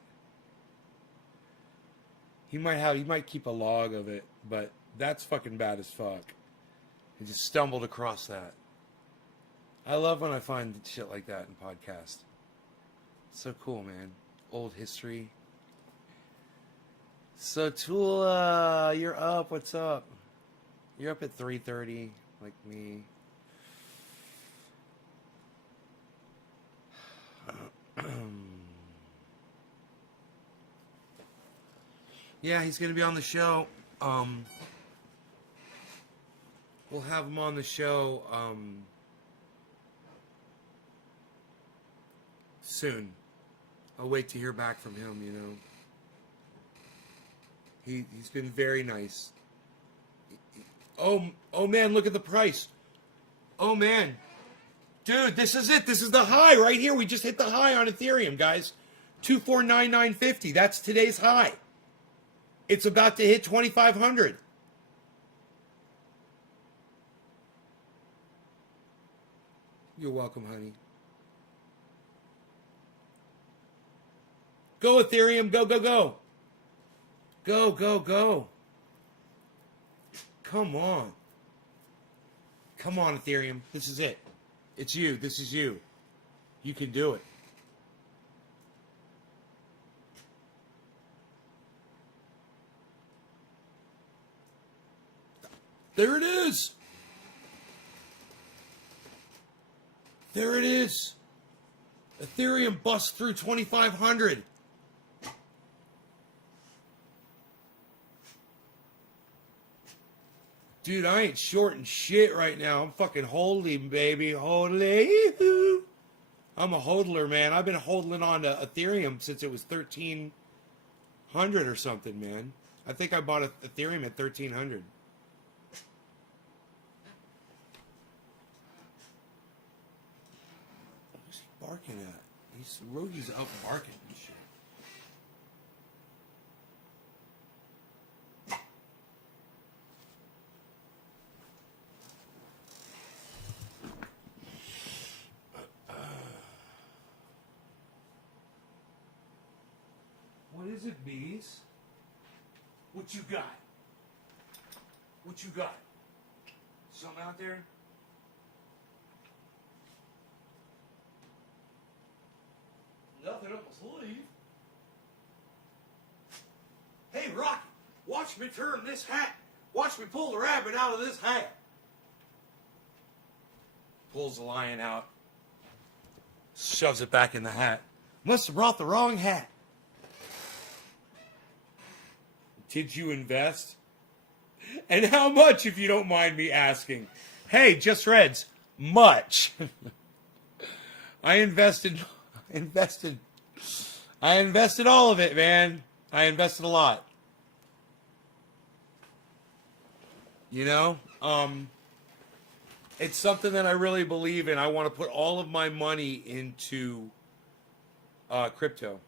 He might keep a log of it, but that's fucking bad as fuck. I just stumbled across that. I love when I find shit like that in podcasts. So cool, man. Old history. So Tula, you're up. What's up? You're up at 3:30, like me. Yeah, he's gonna be on the show. We'll have him on the show soon. I'll wait to hear back from him, you know. He's been very nice. Oh man, look at the price. Oh man. Dude, this is it. This is the high right here. We just hit the high on Ethereum, guys. 249,950. That's today's high. It's about to hit 2,500. You're welcome, honey. Go, Ethereum. Go, go, go. Go, go, go. Come on. Come on, Ethereum. This is it. It's you. This is you. You can do it. There it is. There it is. Ethereum busts through 2,500. Dude, I ain't shorting shit right now. I'm fucking holding, baby. Holding. I'm a hodler, man. I've been hodling on to Ethereum since it was 1,300 or something, man. I think I bought Ethereum at 1,300. Who's he barking at? Rogi's up barking and shit. it, bees? What you got? What you got? Something out there? Nothing up my sleeve. Hey, Rocky, watch me turn this hat. Watch me pull the rabbit out of this hat. Pulls the lion out. Shoves it back in the hat. Must have brought the wrong hat. Did you invest? And how much, if you don't mind me asking? Hey, Just Reds, much. I invested all of it, man. I invested a lot. You know, it's something that I really believe in. I want to put all of my money into crypto.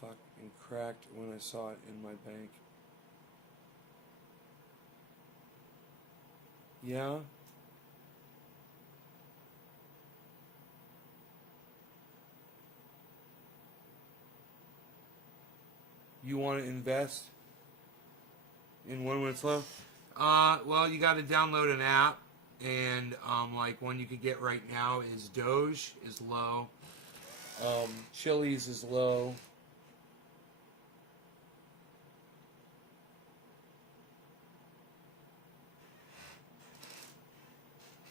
Fucking cracked when I saw it in my bank. Yeah? You want to invest in one when it's low? Well, you got to download an app, and like one you could get right now is Doge is low. Chili's is low.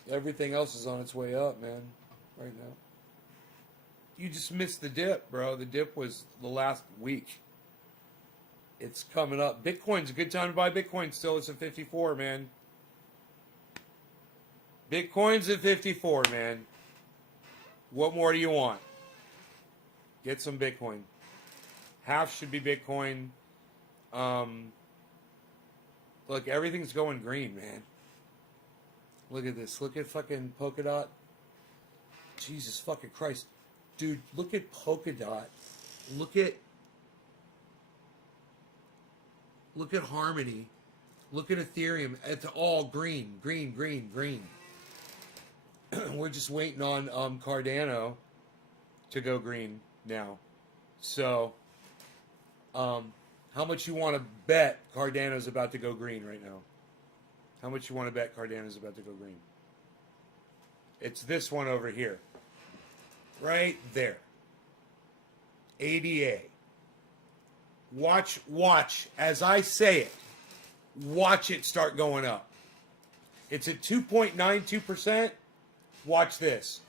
Everything else is on its way up, man, right now. You just missed the dip, bro. The dip was the last week. It's coming up. Bitcoin's a good time to buy Bitcoin still. It's at 54, man. Bitcoin's at 54, man. What more do you want? Get some Bitcoin. Half should be Bitcoin. Look, everything's going green, man. Look at this. Look at fucking Polkadot. Jesus fucking Christ. Dude, look at Polkadot. Look at Harmony. Look at Ethereum. It's all green. Green, green, green. We're just waiting on Cardano to go green now. So, how much you want to bet Cardano's about to go green right now? How much you want to bet Cardano's about to go green? It's this one over here. Right there. ADA. Watch as I say it. Watch it start going up. It's at 2.92%. Watch this.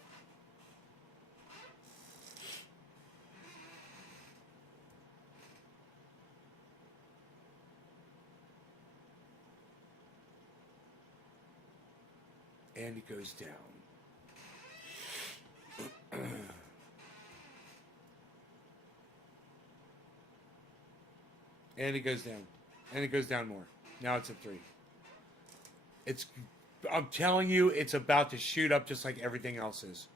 And it goes down. And it goes down. And it goes down more. Now it's at 3. I'm telling you, it's about to shoot up just like everything else is.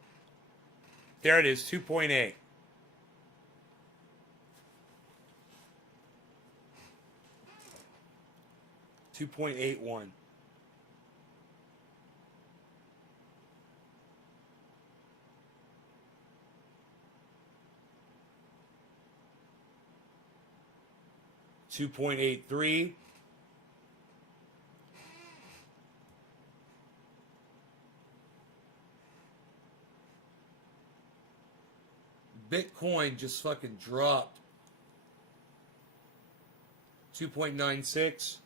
There it is, 2.8. $2.81. $2.83. Bitcoin just fucking dropped. 2.96.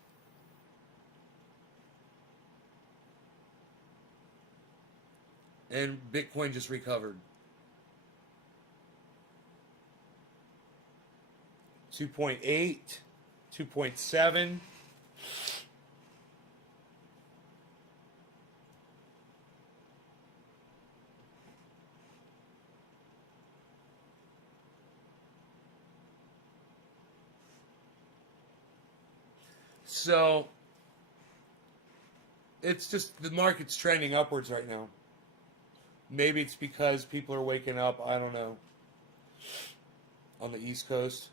And Bitcoin just recovered. 2.8. 2.7. So it's just the market's trending upwards right now. Maybe it's because people are waking up, I don't know, on the East Coast.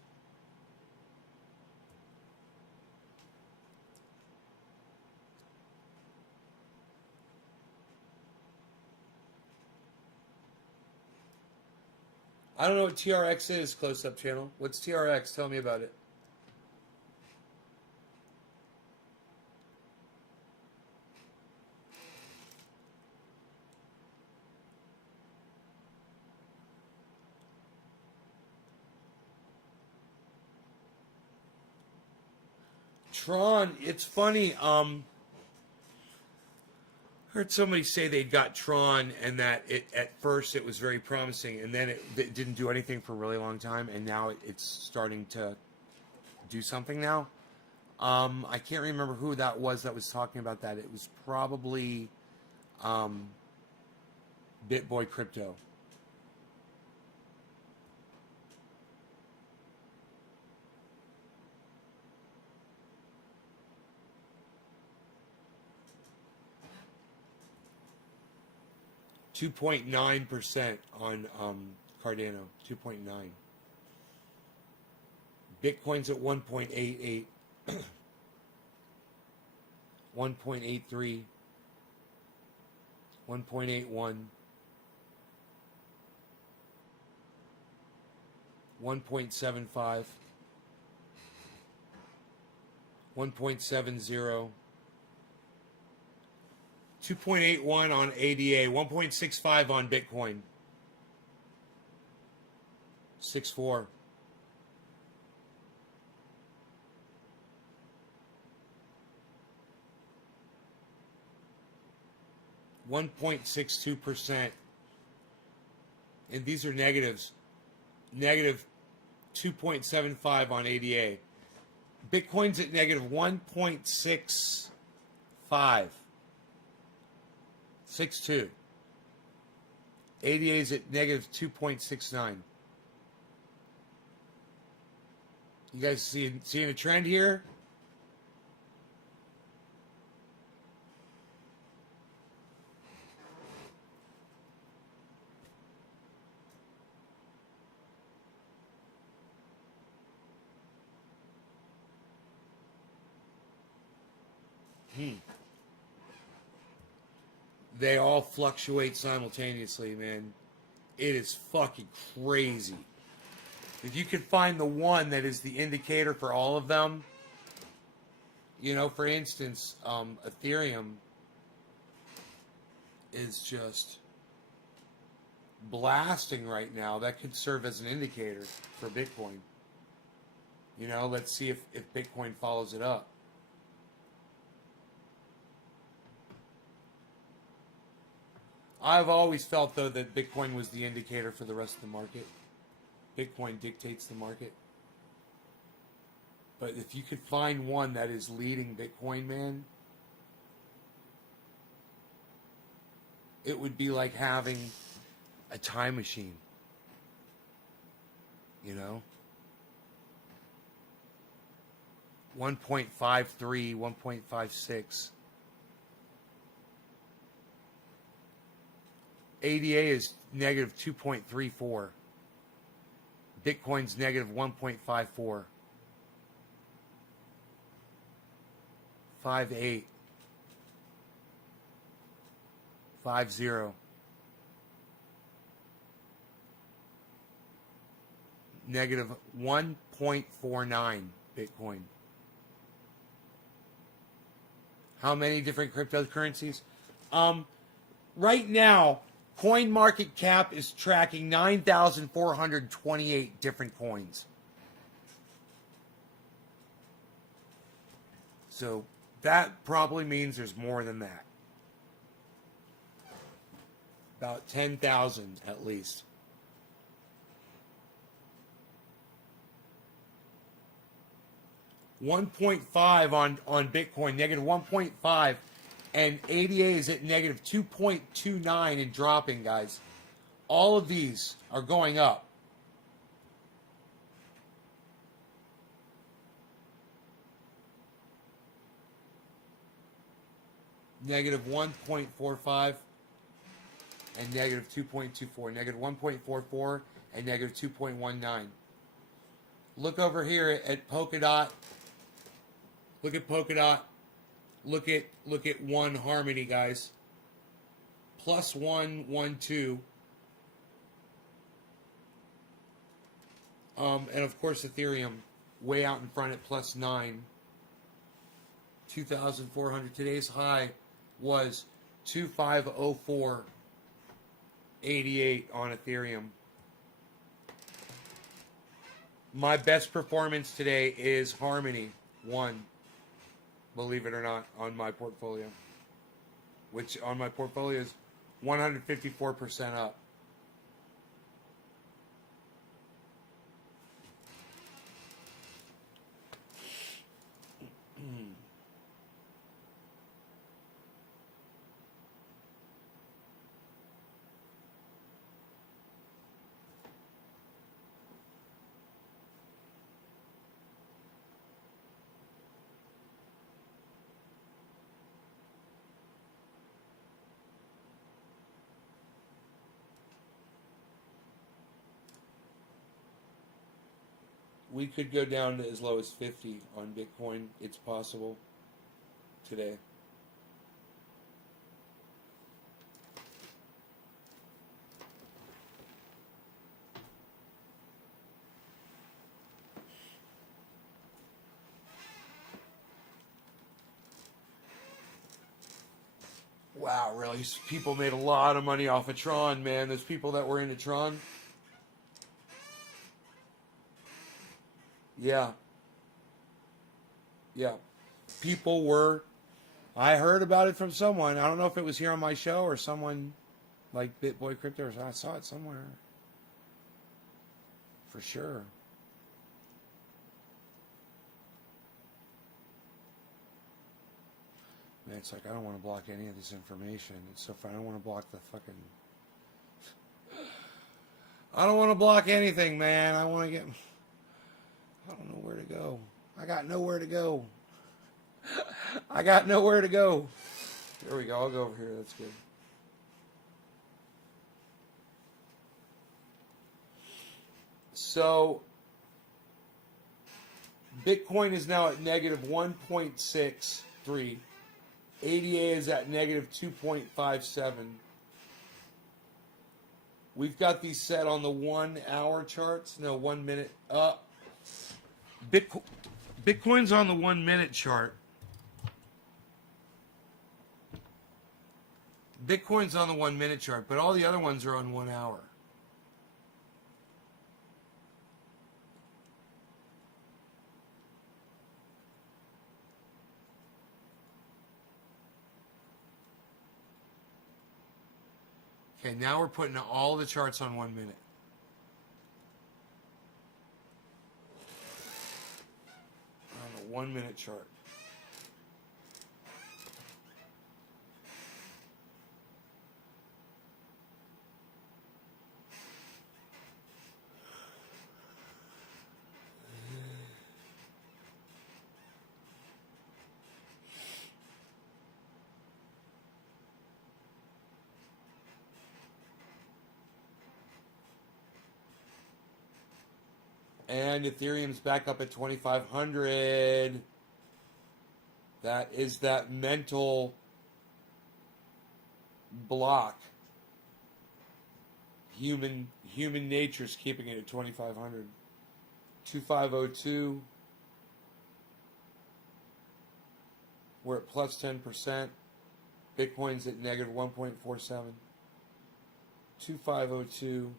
I don't know what TRX is, Close Up Channel. What's TRX? Tell me about it. Tron, it's funny. Heard somebody say they got Tron and that it at first it was very promising, and then it didn't do anything for a really long time, and now it's starting to do something now. I can't remember who that was talking about that. It was probably BitBoy Crypto. .9% on Cardano. 2.9. Bitcoin's at 1.88. 1.83. 1.81. 1.75. 1.70. 2.81 on ADA, 1.65 on Bitcoin, 6.4. .62%, and these are negatives. Negative 2.75 on ADA. Bitcoin's at negative 1.65. 6.2. ADA is at negative 2.69. You guys seeing a trend here? They all fluctuate simultaneously, man. It is fucking crazy. If you could find the one that is the indicator for all of them, you know, for instance, Ethereum is just blasting right now. That could serve as an indicator for Bitcoin. You know, let's see if Bitcoin follows it up. I've always felt, though, that Bitcoin was the indicator for the rest of the market. Bitcoin dictates the market. But if you could find one that is leading Bitcoin, man, it would be like having a time machine. You know? 1.53, 1.56. ADA is negative 2.34. Bitcoin's negative 1.54. 5.8. 5.0. Negative 1.49 Bitcoin. How many different cryptocurrencies? Right now, CoinMarketCap is tracking 9,428 different coins. So that probably means there's more than that. About 10,000 at least. $1.5 on Bitcoin, negative 1.5. And ADA is at negative 2.29 and dropping, guys. All of these are going up. negative 1.45, and negative 2.24. Negative 1.44 and negative 2.19. Look over here at Polkadot. Look at Polkadot. Look at One Harmony, guys. Plus 112. And of course Ethereum way out in front at plus 9. 2,400. Today's high was 2,504.88 on Ethereum. My best performance today is Harmony 1. Believe it or not, on my portfolio. Which on my portfolio is 154% up. We could go down to as low as 50 on Bitcoin. It's possible today. Wow, really? People made a lot of money off of Tron, man. Those people that were into Tron. Yeah. Yeah. People were... I heard about it from someone. I don't know if it was here on my show or someone like BitBoy Crypto. Or I saw it somewhere. For sure. Man, it's like I don't want to block any of this information. It's so fun. I don't want to block the fucking... I don't want to block anything, man. I want to get... I don't know where to go. I got nowhere to go. I got nowhere to go. There we go. I'll go over here. That's good. So, Bitcoin is now at negative 1.63. ADA is at negative 2.57. We've got these set on the 1 hour charts. No, 1 minute. Bitcoin's on the 1 minute chart. Bitcoin's on the 1 minute chart, but all the other ones are on 1 hour. Okay, now we're putting all the charts on 1 minute. On the 1 minute chart. And Ethereum's back up at 2,500. That is that mental block. Human nature's keeping it at 2,500. 2,502. We're at plus 10%. Bitcoin's at negative 1.47. 2,502.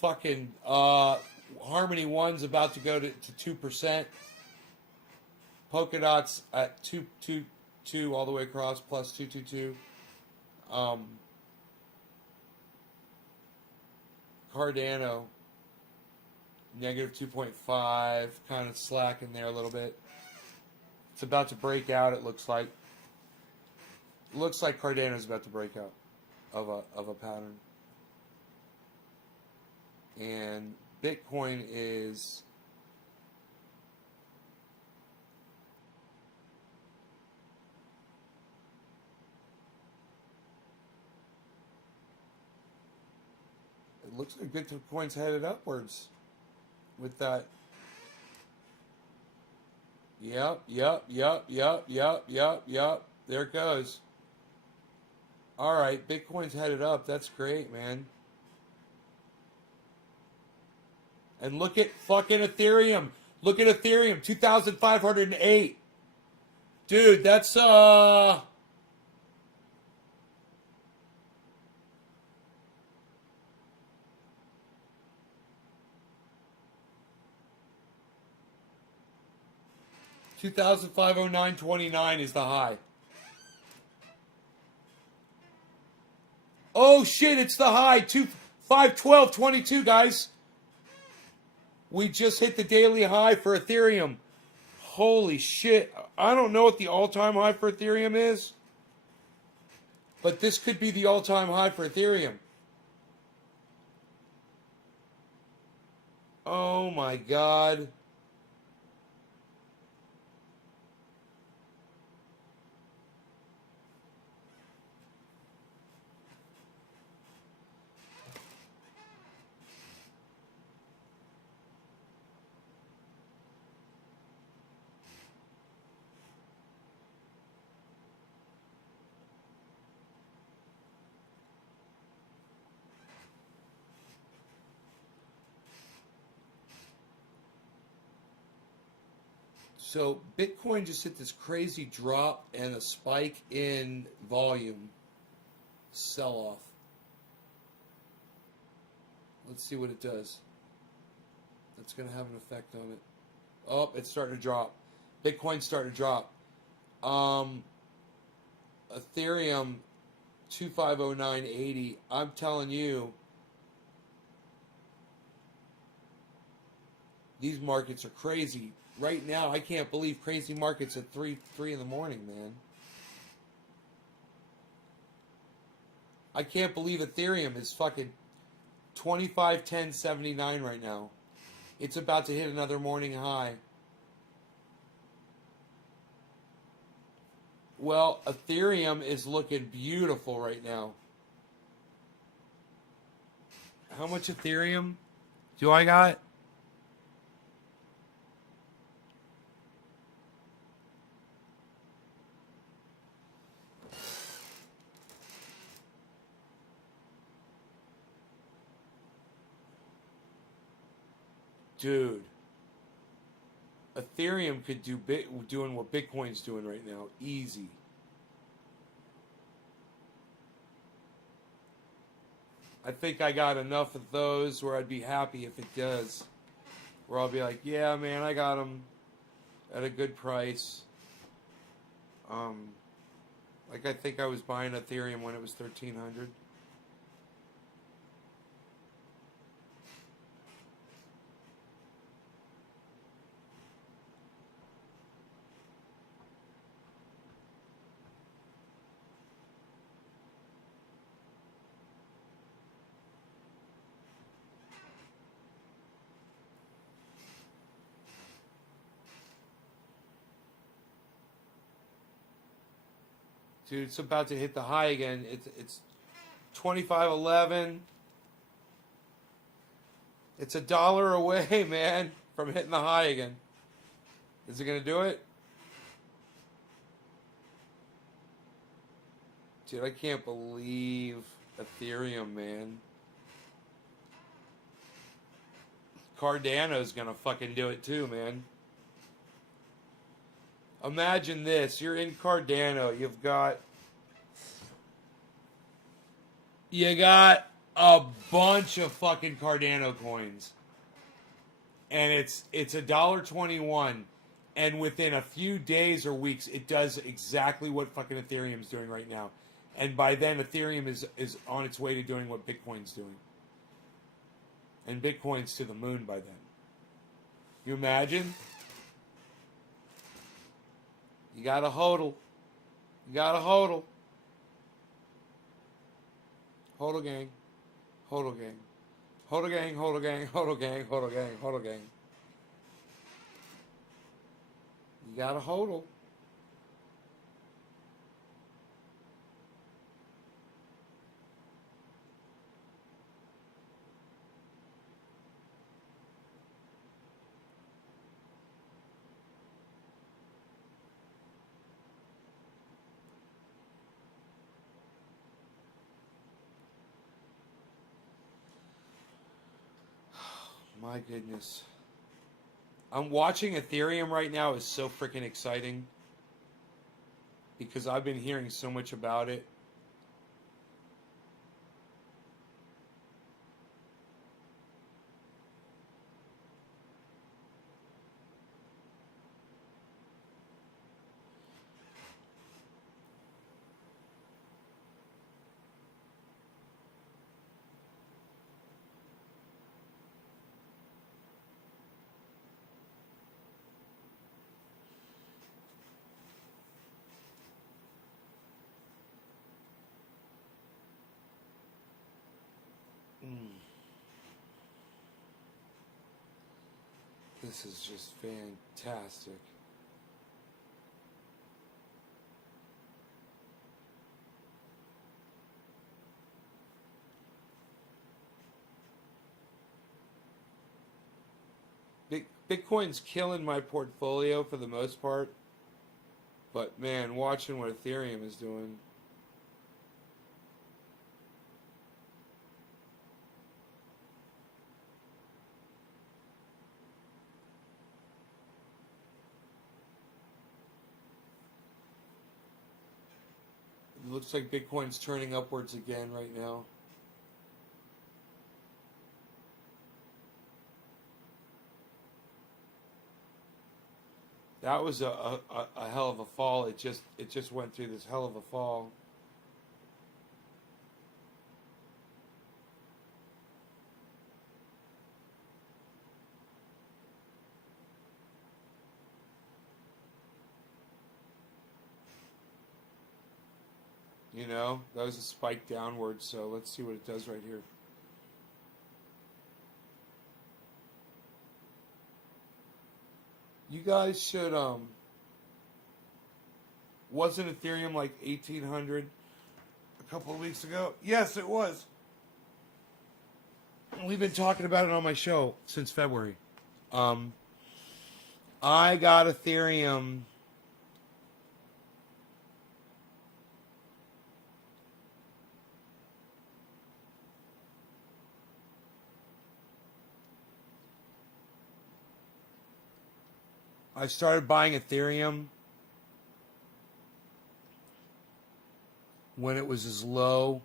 Fucking Harmony 1's about to go to 2%. Polkadot's at 222 all the way across, plus 222. Cardano, negative 2.5, kind of slacking there a little bit. It's about to break out, it looks like. It looks like Cardano's about to break out of a pattern. And Bitcoin is looks like Bitcoin's headed upwards with that. Yep. There it goes. All right, Bitcoin's headed up. That's great, man. And look at fucking Ethereum. Look at Ethereum, 2,508. Dude, that's 2,509.29 is the high. Oh shit, it's the high. 512.22, guys. We just hit the daily high for Ethereum. Holy shit. I don't know what the all-time high for Ethereum is, but this could be the all-time high for Ethereum. Oh my God. So Bitcoin just hit this crazy drop and a spike in volume sell-off. Let's see what it does. That's going to have an effect on it. Oh, it's starting to drop. Bitcoin's starting to drop. Ethereum 2509.80. I'm telling you, these markets are crazy. Right now, I can't believe crazy markets at 3 in the morning, man. I can't believe Ethereum is fucking 2510.79 right now. It's about to hit another morning high. Well, Ethereum is looking beautiful right now. How much Ethereum do I got? Dude, Ethereum could do doing what Bitcoin's doing right now, easy. I think I got enough of those where I'd be happy if it does. Where I'll be like, yeah, man, I got them at a good price. Like I think I was buying Ethereum when it was 1,300. Dude, it's about to hit the high again. It's 25.11. It's $1 away, man, from hitting the high again. Is it gonna do it? Dude, I can't believe Ethereum, man. Cardano's gonna fucking do it too, man. Imagine this, you're in Cardano, you got a bunch of fucking Cardano coins. And it's $1.21. And within a few days or weeks, it does exactly what fucking Ethereum's doing right now. And by then, Ethereum is on its way to doing what Bitcoin's doing. And Bitcoin's to the moon by then. You imagine? You gotta hodl. You gotta hodl. Hodl gang. Hodl gang. Hodl gang, hodl gang, hodl gang, hodl gang, hodl gang. You gotta hodl. My goodness. I'm watching Ethereum right now is so freaking exciting because I've been hearing so much about it. This is just fantastic. Bitcoin's killing my portfolio for the most part. But man, watching what Ethereum is doing. It looks like Bitcoin's turning upwards again right now. That was a hell of a fall. It just went through this hell of a fall. You know, that was a spike downward, so let's see what it does right here. You guys should, wasn't Ethereum like 1,800 a couple of weeks ago? Yes, it was. We've been talking about it on my show since February. I got Ethereum. I started buying Ethereum when it was as low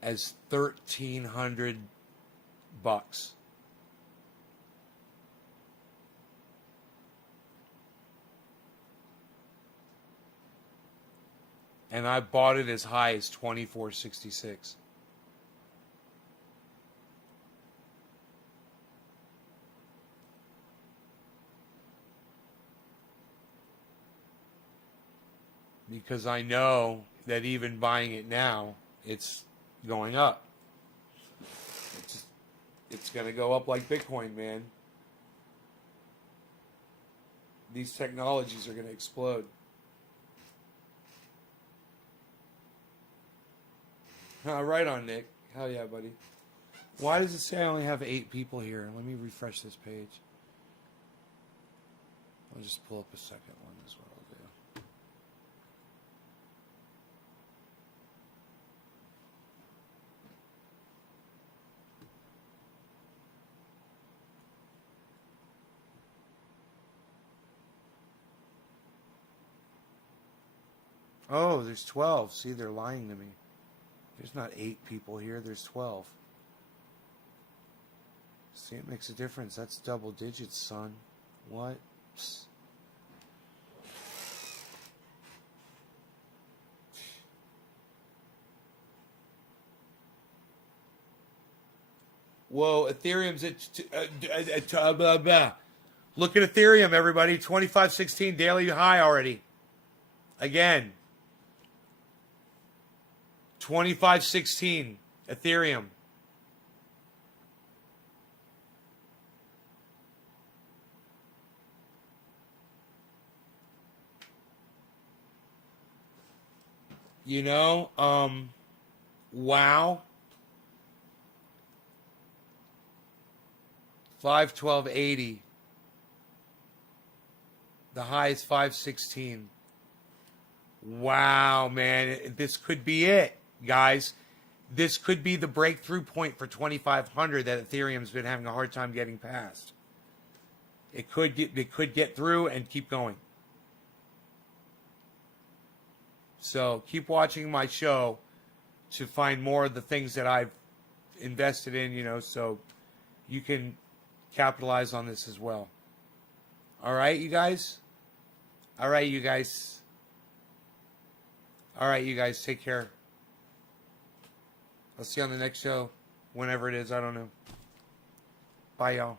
as $1,300. And I bought it as high as $24.66. Because I know that even buying it now, it's going up. It's going to go up like Bitcoin, man. These technologies are going to explode. Right on, Nick. Hell yeah, buddy. Why does it say I only have 8 people here? Let me refresh this page. I'll just pull up a second one as well. Oh, there's 12. See, they're lying to me. There's not 8 people here. There's 12. See, it makes a difference. That's double digits, son. What? Psst. Whoa, Ethereum's at... blah, blah. Look at Ethereum, everybody. 25.16 daily high already. Again. 25.16 Ethereum. You know, wow. 512.80. The high is 516. Wow, man. This could be it, guys. this could be the breakthrough point for 2,500 that Ethereum's been having a hard time getting past. It could get through and keep going. So keep watching my show to find more of the things that I've invested in, you know, so you can capitalize on this as well. All right, you guys? All right, you guys. All right, you guys, take care. I'll see you on the next show, whenever it is, I don't know. Bye, y'all.